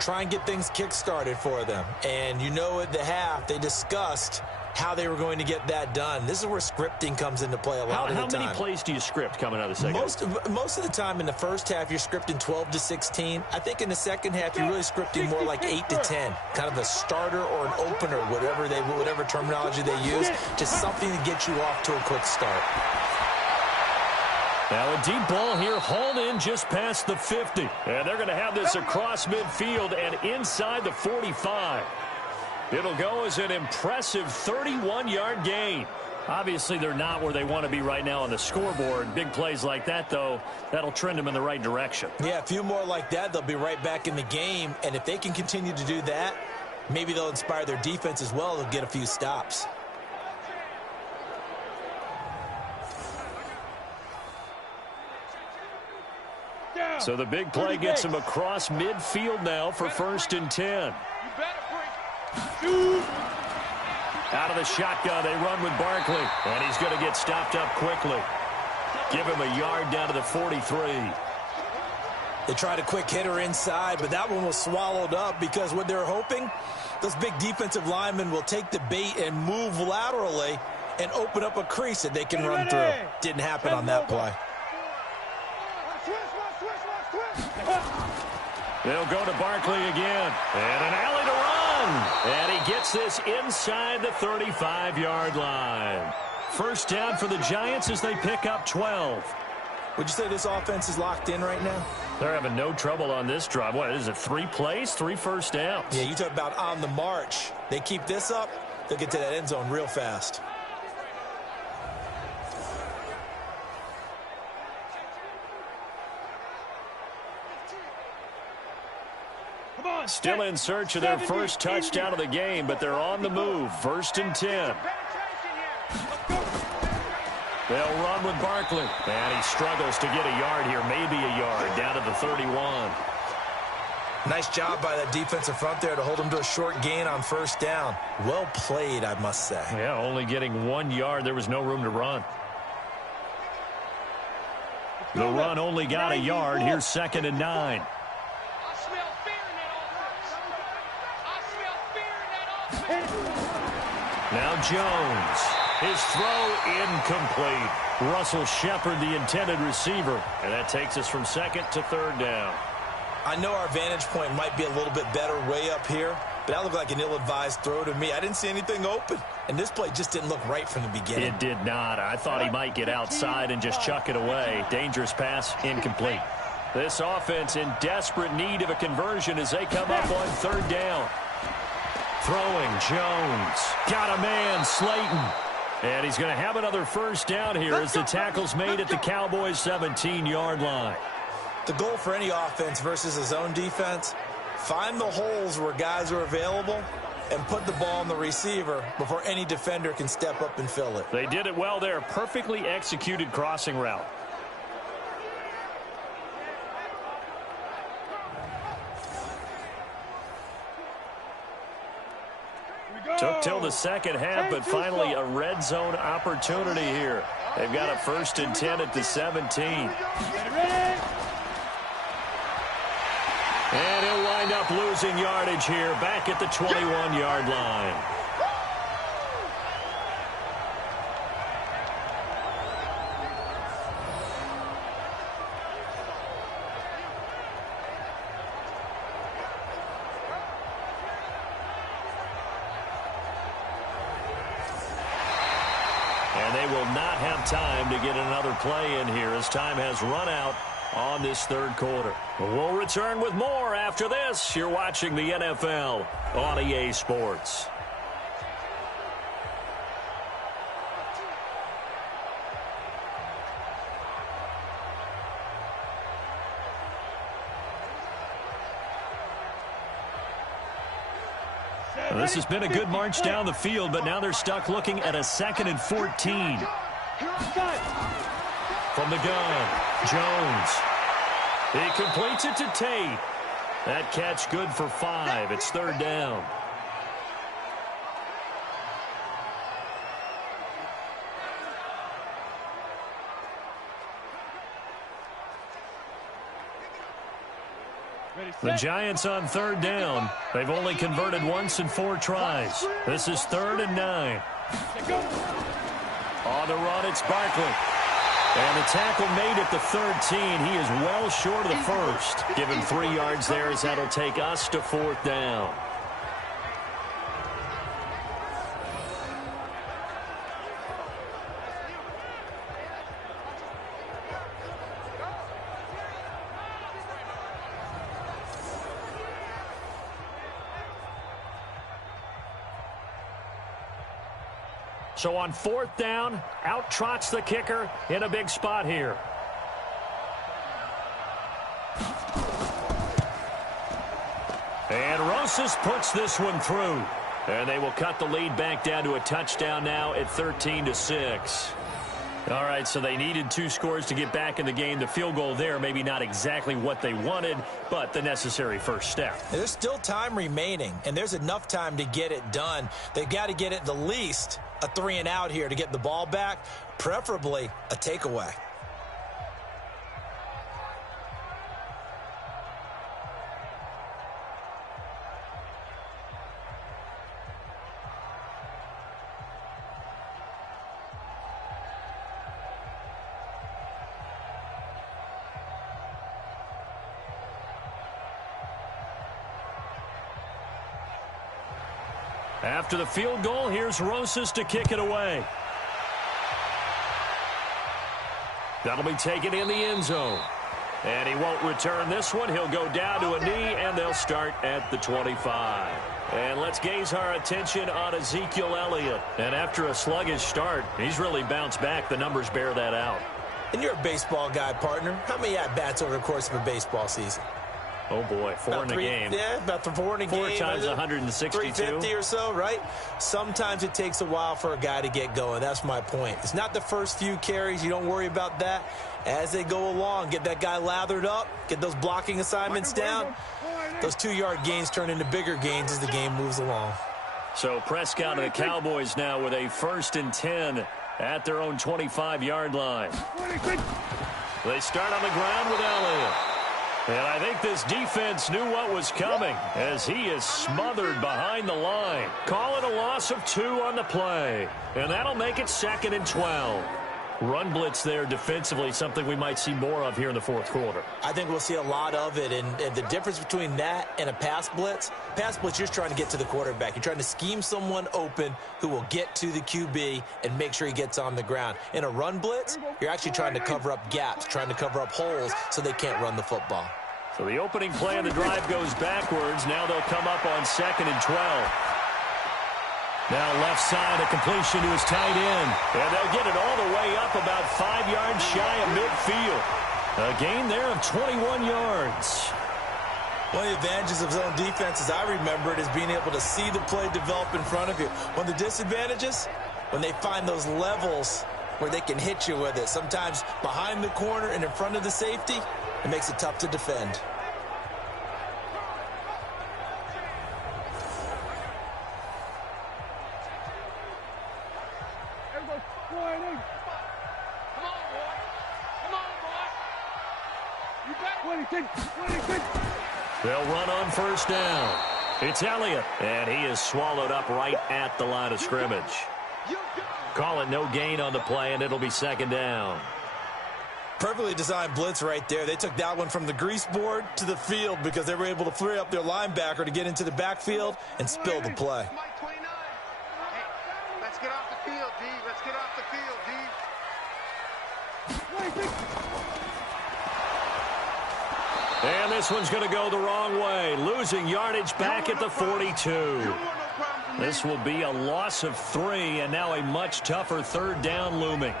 Try and get things kick-started for them. And you know at the half, they discussed how they were going to get that done. This is where scripting comes into play a lot of the time. How many plays do you script coming out of the second? Most of the time in the first half, you're scripting 12 to 16. I think in the second half, you're really scripting more like 8 to 10. Kind of a starter or an opener, whatever terminology they use, just something to get you off to a quick start. Now a deep ball here, hauled in just past the 50. And they're going to have this across midfield and inside the 45. It'll go as an impressive 31-yard gain. Obviously, they're not where they want to be right now on the scoreboard. Big plays like that, though, that'll trend them in the right direction. Yeah, a few more like that, they'll be right back in the game. And if they can continue to do that, maybe they'll inspire their defense as well. They'll get a few stops. So the big play gets him across midfield now for 1st and 10. Out of the shotgun, they run with Barkley. And he's going to get stopped up quickly. Give him a yard down to the 43. They tried a quick hitter inside, but that one was swallowed up because what they're hoping, those big defensive linemen will take the bait and move laterally and open up a crease that they can run through. Didn't happen on that play. They'll go to Barkley again. And an alley to run. And he gets this inside the 35-yard line. First down for the Giants as they pick up 12. Would you say this offense is locked in right now? They're having no trouble on this drive. What is it, 3 plays, 3 first downs? Yeah, you talk about on the march. They keep this up, they'll get to that end zone real fast. Still in search of their first touchdown of the game, but they're on the move. 1st and 10. They'll run with Barkley. And he struggles to get a yard here, maybe a yard, down to the 31. Nice job by that defensive front there to hold him to a short gain on 1st down. Well played, I must say. Yeah, only getting 1 yard. There was no room to run. The run only got a yard. Here's 2nd and 9. Now Jones. His throw incomplete. Russell Shepard, the intended receiver. And that takes us from 2nd to 3rd down. I know our vantage point might be a little bit better way up here, but that looked like an ill-advised throw to me. I didn't see anything open, and this play just didn't look right from the beginning. It did not. I thought he might get outside and just chuck it away. Dangerous pass, incomplete. This offense in desperate need of a conversion as they come up on 3rd down. Throwing, Jones. Got a man, Slayton. And he's going to have another first down here as the tackle's made at the Cowboys' 17-yard line. The goal for any offense versus a zone defense, find the holes where guys are available and put the ball on the receiver before any defender can step up and fill it. They did it well there. Perfectly executed crossing route. Took till the second half, but finally a red zone opportunity here. They've got a 1st and 10 at the 17. And he'll wind up losing yardage here back at the 21-yard line. And they will not have time to get another play in here as time has run out on this 3rd quarter. We'll return with more after this. You're watching the NFL on EA Sports. Well, this has been a good march down the field, but now they're stuck looking at a 2nd and 14. From the gun, Jones. He completes it to Tate. That catch good for 5. It's 3rd down. The Giants on 3rd down. They've only converted once in 4 tries. This is 3rd and 9. On the run, it's Barkley. And the tackle made at the 13. He is well short of the 1st. Give him 3 yards there as that'll take us to 4th down. So on 4th down, out trots the kicker in a big spot here. And Rosas puts this one through. And they will cut the lead back down to a touchdown now at 13-6. All right, so they needed 2 scores to get back in the game. The field goal there, maybe not exactly what they wanted, but the necessary first step. There's still time remaining, and there's enough time to get it done. They've got to get at the least a 3-and-out here to get the ball back, preferably a takeaway. After the field goal, here's Rosas to kick it away. That'll be taken in the end zone. And he won't return this one. He'll go down to a knee, and they'll start at the 25. And let's gaze our attention on Ezekiel Elliott. And after a sluggish start, he's really bounced back. The numbers bear that out. And you're a baseball guy, partner. How many at-bats over the course of a baseball season? Oh, boy, 4 in a game. Yeah, about 4 in a game. 4 times 162. 350 or so, right? Sometimes it takes a while for a guy to get going. That's my point. It's not the first few carries. You don't worry about that. As they go along, get that guy lathered up, get those blocking assignments down. Those 2-yard gains turn into bigger gains as the game moves along. So Prescott and the Cowboys now with a 1st and 10 at their own 25-yard line. They start on the ground with Elliott. And I think this defense knew what was coming as he is smothered behind the line. Call it a loss of 2 on the play. And that'll make it 2nd and 12. Run blitz there defensively, something we might see more of here in the 4th quarter. I think we'll see a lot of it, and the difference between that and a pass blitz, you're just trying to get to the quarterback. You're trying to scheme someone open who will get to the QB and make sure he gets on the ground. In a run blitz, you're actually trying to cover up gaps, trying to cover up holes so they can't run the football. So the opening play of the drive goes backwards. Now they'll come up on 2nd and 12. Now left side, a completion to his tight end. And they'll get it all the way up about 5 yards shy of midfield. A gain there of 21 yards. One of the advantages of zone defense, as I remember it, is being able to see the play develop in front of you. One of the disadvantages, when they find those levels where they can hit you with it. Sometimes behind the corner and in front of the safety, it makes it tough to defend. They'll run on 1st down. It's Elliott, and he is swallowed up right at the line of scrimmage. Call it no gain on the play, and it'll be 2nd down. Perfectly designed blitz right there. They took that one from the grease board to the field because they were able to free up their linebacker to get into the backfield and spill the play. Let's get off the field, D. Let's get off the field, D. And this one's going to go the wrong way. Losing yardage back at the 42. This will be a loss of 3, and now a much tougher 3rd down looming.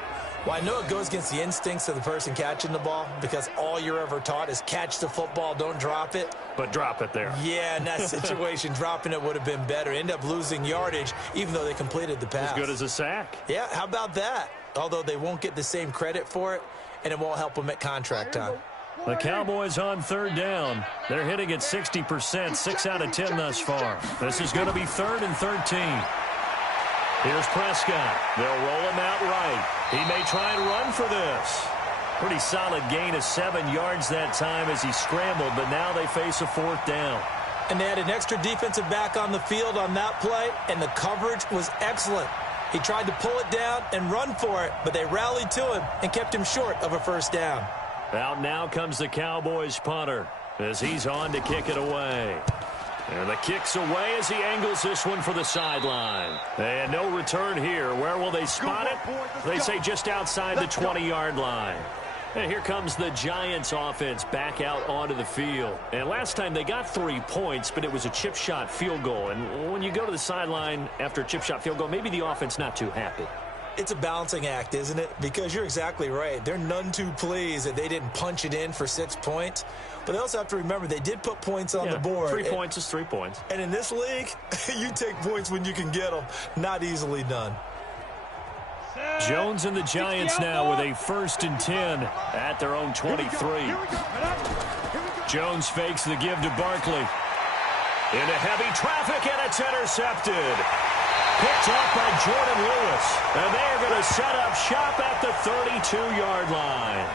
Well, I know it goes against the instincts of the person catching the ball because all you're ever taught is catch the football, don't drop it. But drop it there. Yeah, in that situation, dropping it would have been better. End up losing yardage even though they completed the pass. As good as a sack. Yeah, how about that? Although they won't get the same credit for it, and it won't help them at contract time. The Cowboys on 3rd down. They're hitting at 60%, 6 out of 10 thus far. This is going to be 3rd and 13. Here's Prescott. They'll roll him out right. He may try and run for this. Pretty solid gain of 7 yards that time as he scrambled, but now they face a 4th down. And they had an extra defensive back on the field on that play, and the coverage was excellent. He tried to pull it down and run for it, but they rallied to him and kept him short of a 1st down. Out now comes the Cowboys punter as he's on to kick it away. And the kick's away as he angles this one for the sideline. And no return here. Where will they spot it? They say just outside the 20-yard line. And here comes the Giants offense back out onto the field. And last time they got 3 points, but it was a chip shot field goal. And when you go to the sideline after a chip shot field goal, maybe the offense not too happy. It's a balancing act, isn't it? Because you're exactly right. They're none too pleased that they didn't punch it in for 6 points. But they also have to remember they did put points on the board. 3 points is 3 points. And in this league, you take points when you can get them. Not easily done. Jones and the Giants now with a 1st and 10 at their own 23. Jones fakes the give to Barkley. Into heavy traffic, and it's intercepted. Picked off by Jordan Lewis. And they're going to set up shop at the 32-yard line.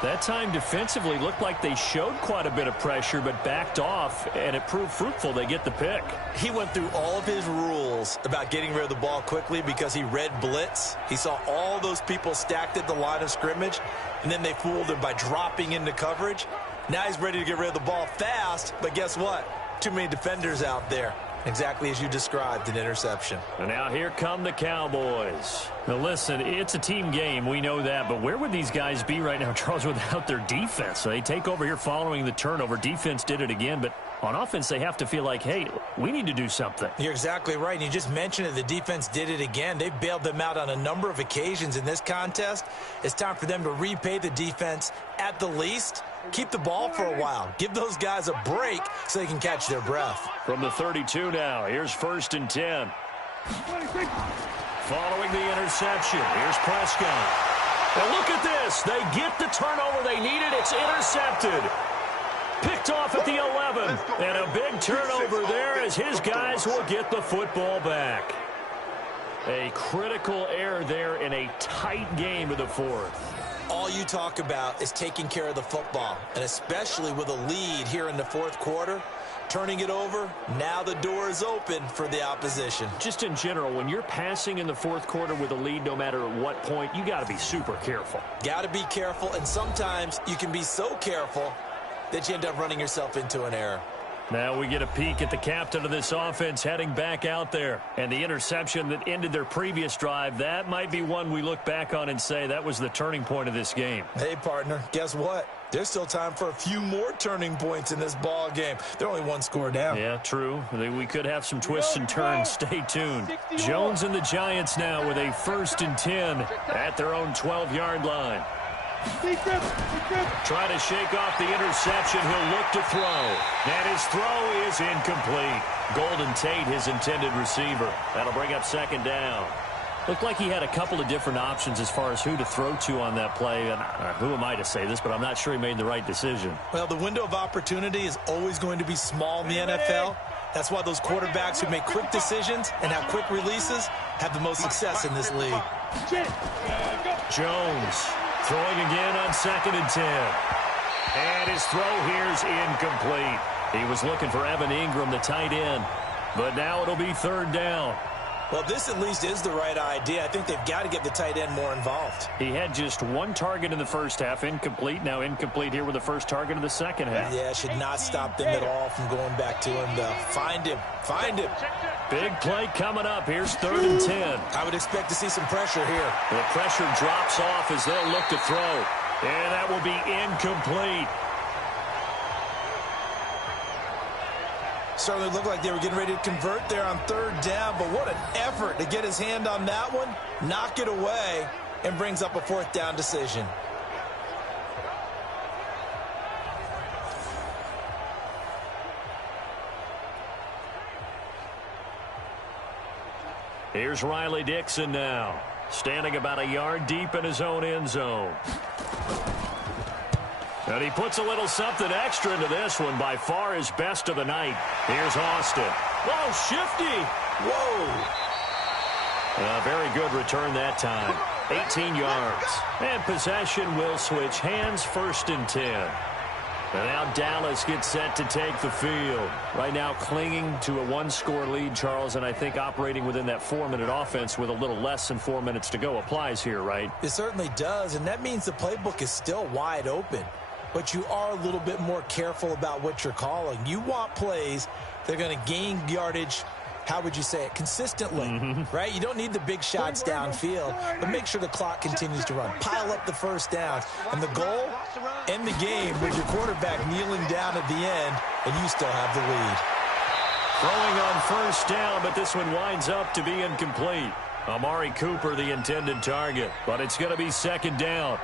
That time defensively looked like they showed quite a bit of pressure but backed off, and it proved fruitful. They get the pick. He went through all of his rules about getting rid of the ball quickly because he read blitz. He saw all those people stacked at the line of scrimmage, and then they fooled him by dropping into coverage. Now he's ready to get rid of the ball fast, but guess what? Too many defenders out there. Exactly as you described, an interception. And now here come the Cowboys. Now listen, it's a team game, we know that, but where would these guys be right now, Charles, without their defense? So they take over here following the turnover. Defense did it again, but on offense they have to feel like, hey, we need to do something. You're exactly right, and you just mentioned it. The defense did it again. They bailed them out on a number of occasions in this contest. It's time for them to repay the defense at the least. Keep the ball for a while. Give those guys a break so they can catch their breath. From the 32 now, here's 1st and 10. Following the interception, here's Prescott. And look at this. They get the turnover they needed. It's intercepted. Picked off at the 11. And a big turnover there as his guys will get the football back. A critical error there in a tight game of the 4th. All you talk about is taking care of the football, and especially with a lead here in the 4th quarter, turning it over, now the door is open for the opposition. Just in general, when you're passing in the 4th quarter with a lead, no matter at what point, you got to be super careful. Got to be careful, and sometimes you can be so careful that you end up running yourself into an error. Now we get a peek at the captain of this offense heading back out there. And the interception that ended their previous drive, that might be one we look back on and say that was the turning point of this game. Hey, partner, guess what? There's still time for a few more turning points in this ball game. They're only 1 score down. Yeah, true. We could have some twists and turns. Stay tuned. Jones and the Giants now with a 1st and 10 at their own 12-yard line. Trying to shake off the interception. He'll look to throw. And his throw is incomplete. Golden Tate, his intended receiver. That'll bring up 2nd down. Looked like he had a couple of different options as far as who to throw to on that play. And who am I to say this, but I'm not sure he made the right decision. Well, the window of opportunity is always going to be small in the NFL. That's why those quarterbacks who make quick decisions and have quick releases have the most success in this league. Jones throwing again on 2nd and 10. And his throw here's incomplete. He was looking for Evan Ingram, the tight end. But now it'll be 3rd down. Well, this at least is the right idea. I think they've got to get the tight end more involved. He had just 1 target in the 1st half, incomplete. Now incomplete here with the 1st target in the 2nd half. Yeah, should not stop them at all from going back to him, though. Find him. Find him. Big play coming up. Here's 3rd and 10. I would expect to see some pressure here. The pressure drops off as they'll look to throw. And that will be incomplete. Certainly looked like they were getting ready to convert there on 3rd down, but what an effort to get his hand on that one, knock it away, and brings up a 4th down decision. Here's Riley Dixon now, standing about a yard deep in his own end zone. And he puts a little something extra into this one, by far his best of the night. Here's Austin. Whoa, shifty. Whoa. A very good return that time. 18 yards. And possession will switch hands, 1st and 10. And now Dallas gets set to take the field. Right now clinging to a 1-score lead, Charles, and I think operating within that 4-minute offense with a little less than 4 minutes to go applies here, right? It certainly does, and that means the playbook is still wide open. But you are a little bit more careful about what you're calling. You want plays that are going to gain yardage, how would you say it, consistently, right? You don't need the big shots downfield, but make sure the clock continues to run. Pile up the 1st downs. And the goal, end the game with your quarterback kneeling down at the end, and you still have the lead. Throwing on 1st down, but this one winds up to be incomplete. Amari Cooper, the intended target, but it's going to be 2nd down.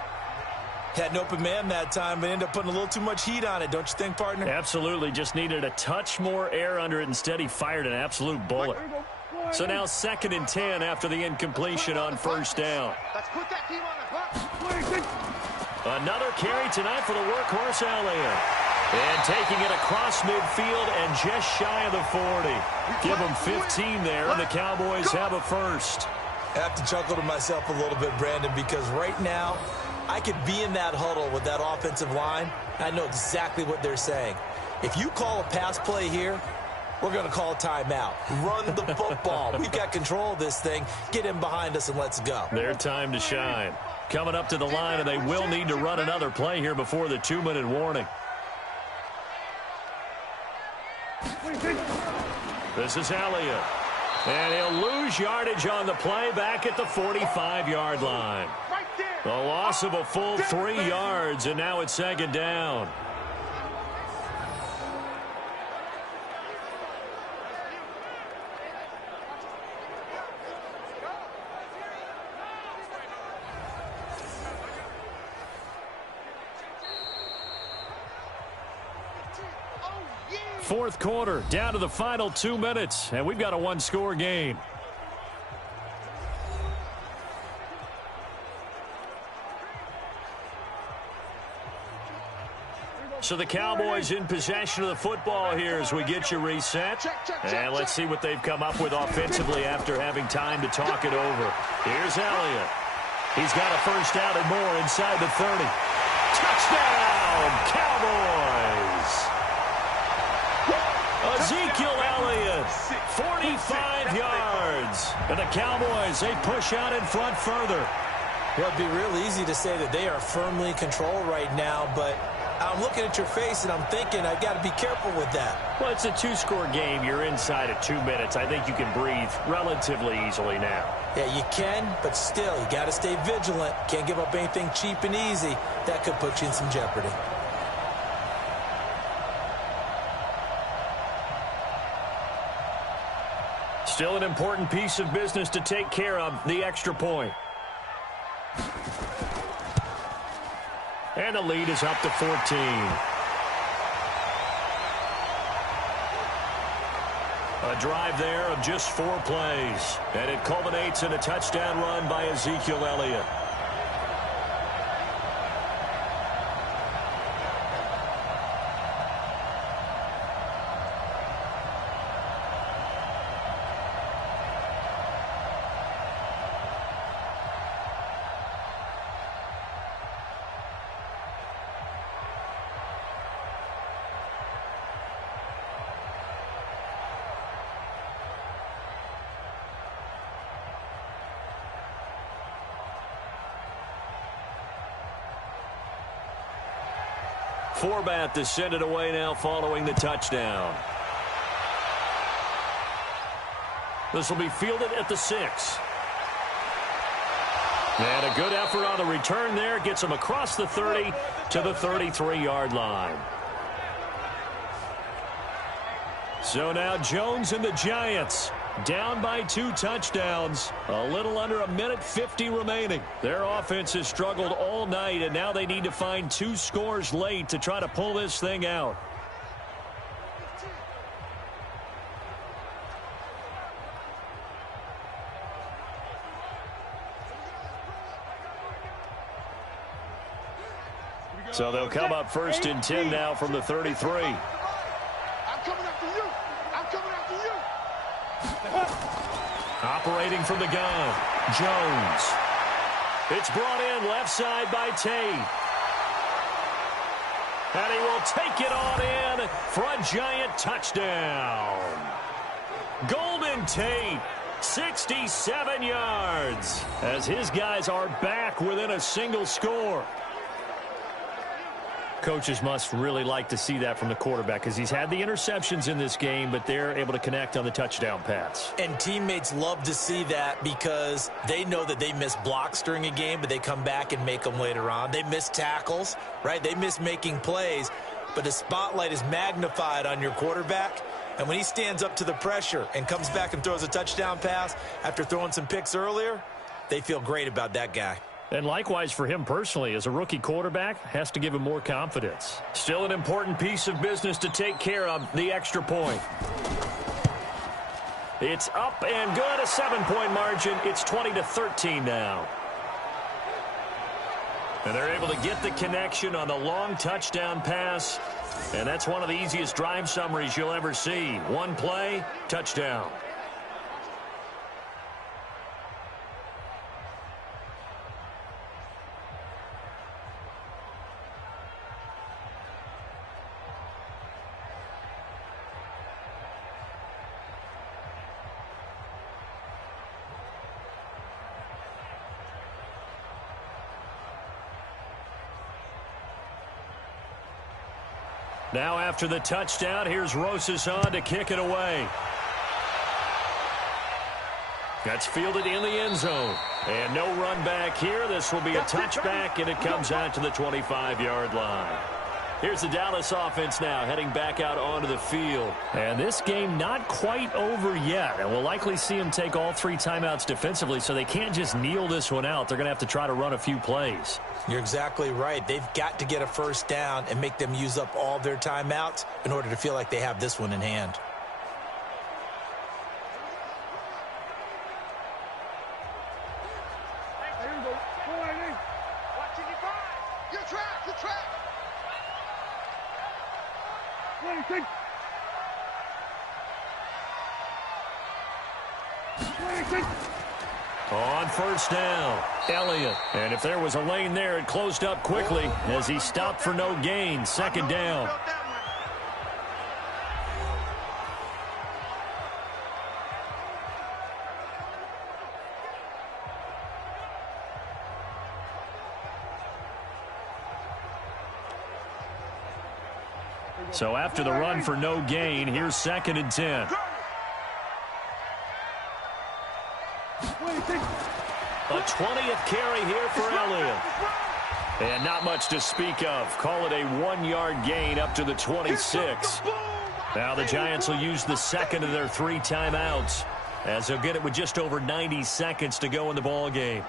Had an open man that time, but ended up putting a little too much heat on it, don't you think, partner? Absolutely. Just needed a touch more air under it. Instead, he fired an absolute bullet. So now 2nd and 10 after the incompletion on first down. Let's put that team on the clock. Another carry tonight for the workhorse Elliott. And taking it across midfield and just shy of the 40. Give them 15 there, and the Cowboys have a first. I have to chuckle to myself a little bit, Brandon, because right now I could be in that huddle with that offensive line. I know exactly what they're saying. If you call a pass play here, we're going to call a timeout. Run the football. We've got control of this thing. Get in behind us and let's go. Their time to shine. Coming up to the line, and they will need to run another play here before the 2-minute warning. This is Elliott. And he'll lose yardage on the play back at the 45-yard line. The loss of a full 3 yards, and now it's 2nd down. Fourth quarter, down to the final 2 minutes, and we've got a 1-score game. So the Cowboys in possession of the football here as we get you reset. And let's see what they've come up with offensively after having time to talk it over. Here's Elliott. He's got a first down and more inside the 30. Touchdown, Cowboys! Ezekiel Elliott, 45 yards. And the Cowboys, they push out in front further. Well, it'd be real easy to say that they are firmly in control right now, but I'm looking at your face and I'm thinking I've got to be careful with that. Well, it's a 2-score game. You're inside of 2 minutes. I think you can breathe relatively easily now. Yeah, you can, but still, you got to stay vigilant. Can't give up anything cheap and easy. That could put you in some jeopardy. Still an important piece of business to take care of, the extra point. And the lead is up to 14. A drive there of just 4 plays. And it culminates in a touchdown run by Ezekiel Elliott. Forbath to send it away now following the touchdown. This will be fielded at the 6. And a good effort on the return there. Gets him across the 30 to the 33-yard line. So now Jones and the Giants down by 2 touchdowns. A little under 1:50 remaining. Their offense has struggled all night, and now they need to find 2 scores late to try to pull this thing out. So they'll come up 1st and 10 now from the 33. I'm coming after you. I'm coming after you. Operating from the gun, Jones. It's brought in left side by Tate. And he will take it on in for a giant touchdown. Golden Tate, 67 yards, as his guys are back within a single score. Coaches must really like to see that from the quarterback because he's had the interceptions in this game, but they're able to connect on the touchdown pass. And teammates love to see that because they know that they miss blocks during a game, but they come back and make them later on. They miss tackles, right? They miss making plays, but the spotlight is magnified on your quarterback. And when he stands up to the pressure and comes back and throws a touchdown pass after throwing some picks earlier, they feel great about that guy. And likewise for him personally, as a rookie quarterback, has to give him more confidence. Still an important piece of business to take care of, the extra point. It's up and good, a 7-point margin. It's 20-13 now. And they're able to get the connection on the long touchdown pass. And that's one of the easiest drive summaries you'll ever see. One play, touchdown. Now after the touchdown, here's Rosas on to kick it away. That's fielded in the end zone. And no run back here. This will be a touchback, and it comes out to the 25-yard line. Here's the Dallas offense now heading back out onto the field. And this game not quite over yet. And we'll likely see them take all 3 timeouts defensively, so they can't just kneel this one out. They're going to have to try to run a few plays. You're exactly right. They've got to get a first down and make them use up all their timeouts in order to feel like they have this one in hand. On first down, Elliott. And if there was a lane there, it closed up quickly as he stopped for no gain. Second down. So after the run for no gain, here's 2nd and 10. A 20th carry here for Elliott. And not much to speak of. Call it a 1-yard gain up to the 26. Now the Giants will use the second of their 3 timeouts, as they'll get it with just over 90 seconds to go in the ball game.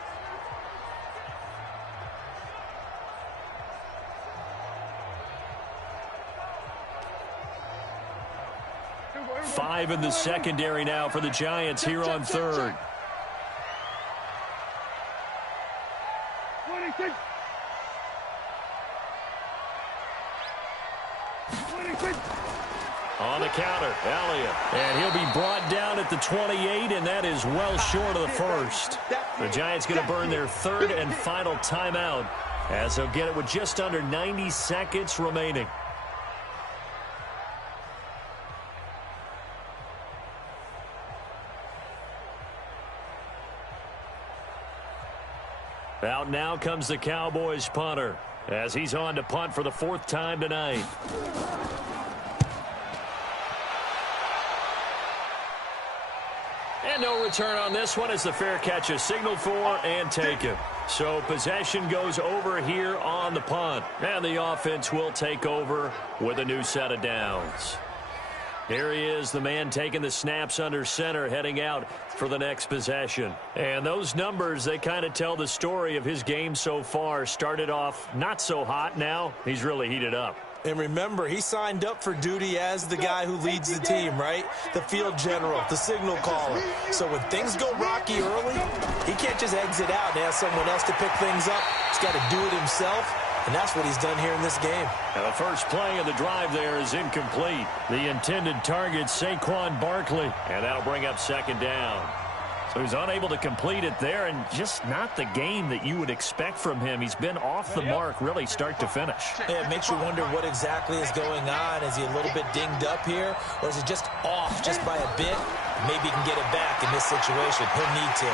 Five in the secondary now for the Giants here on third. On the counter, Elliott. And he'll be brought down at the 28, and that is well short of the first. The Giants going to burn their 3rd and final timeout, as they'll get it with just under 90 seconds remaining. Out now comes the Cowboys punter, as he's on to punt for the 4th time tonight. And no return on this one as the fair catch is signaled for and taken. So possession goes over here on the punt. And the offense will take over with a new set of downs. Here he is, the man taking the snaps under center, heading out for the next possession. And those numbers, they kind of tell the story of his game so far. Started off not so hot. Now he's really heated up. And remember, he signed up for duty as the guy who leads the team, right? The field general, the signal caller. So when things go rocky early, he can't just exit out and ask someone else to pick things up. He's got to do it himself. And that's what he's done here in this game. Now the first play of the drive there is incomplete. The intended target, Saquon Barkley. And that'll bring up 2nd down. So he's unable to complete it there, and just not the game that you would expect from him. He's been off the mark really start to finish. Yeah, it makes you wonder what exactly is going on. Is he a little bit dinged up here, or is it just off just by a bit? Maybe he can get it back in this situation. He'll need to.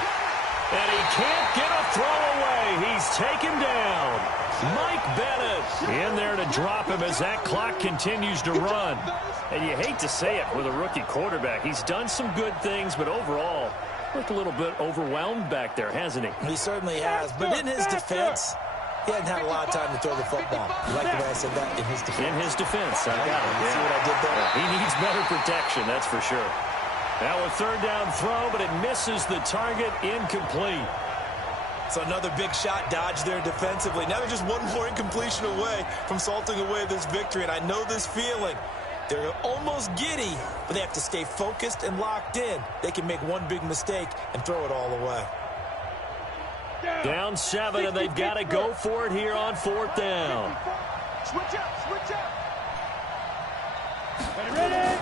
And he can't get a throw away. He's taken down. Mike Bennett in there to drop him as that clock continues to run. And you hate to say it with a rookie quarterback. He's done some good things, but overall, looked a little bit overwhelmed back there, hasn't he? He certainly has. But in his defense, he hasn't had a lot of time to throw the football. You like the way I said that? In his defense. In his defense. I got it. See what I did there? He needs better protection, that's for sure. Now a 3rd down throw, but it misses the target, incomplete. So another big shot dodge there defensively. Now they're just one more incompletion away from salting away this victory. And I know this feeling. They're almost giddy, but they have to stay focused and locked in. They can make one big mistake and throw it all away. Down 7, and they've got to go for it here on 4th down. Switch up, switch up. Ready?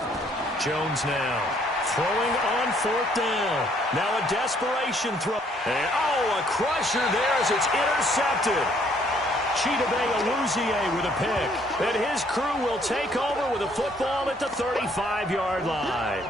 Jones now throwing on 4th down. Now a desperation throw. And, a crusher there as it's intercepted. Chidobe Awuzie with a pick. And his crew will take over with a football at the 35-yard line.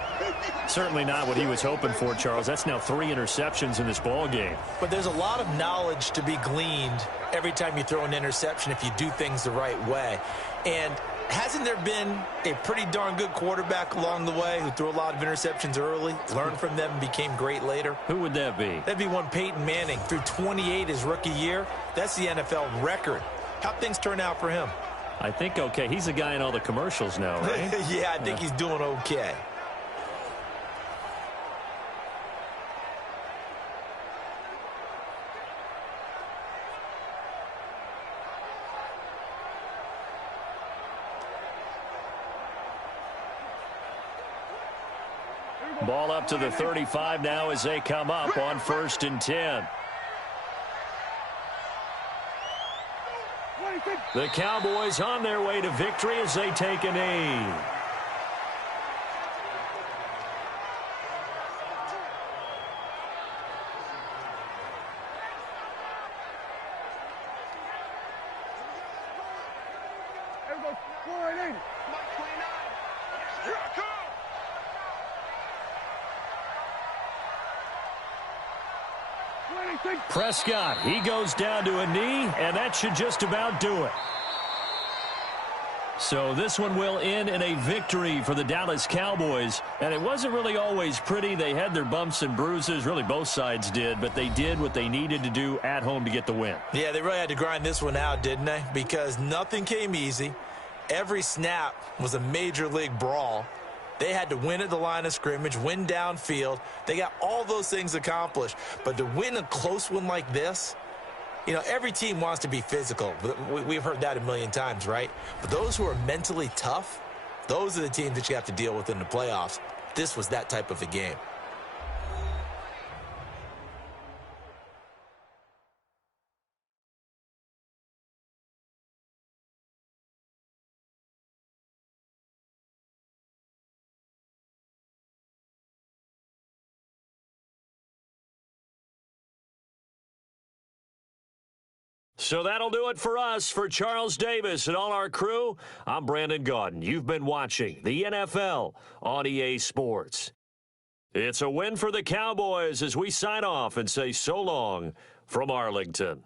Certainly not what he was hoping for, Charles. That's now 3 interceptions in this ball game. But there's a lot of knowledge to be gleaned every time you throw an interception if you do things the right way. And hasn't there been a pretty darn good quarterback along the way who threw a lot of interceptions early, learned from them, and became great later? Who would that be? That'd be one Peyton Manning. Threw 28 his rookie year. That's the NFL record. How'd things turn out for him? I think okay. He's a guy in all the commercials now, right? Yeah, I think he's doing okay. Ball up to the 35 now as they come up on 1st and 10. The Cowboys on their way to victory as they take a knee. Prescott, he goes down to a knee, and that should just about do it. So this one will end in a victory for the Dallas Cowboys. And it wasn't really always pretty. They had their bumps and bruises. Really, both sides did. But they did what they needed to do at home to get the win. Yeah, they really had to grind this one out, didn't they? Because nothing came easy. Every snap was a major league brawl. They had to win at the line of scrimmage, win downfield. They got all those things accomplished. But to win a close one like this, you know, every team wants to be physical. We've heard that a million times, right? But those who are mentally tough, those are the teams that you have to deal with in the playoffs. This was that type of a game. So that'll do it for us. For Charles Davis and all our crew, I'm Brandon Gaudin. You've been watching the NFL on EA Sports. It's a win for the Cowboys as we sign off and say so long from Arlington.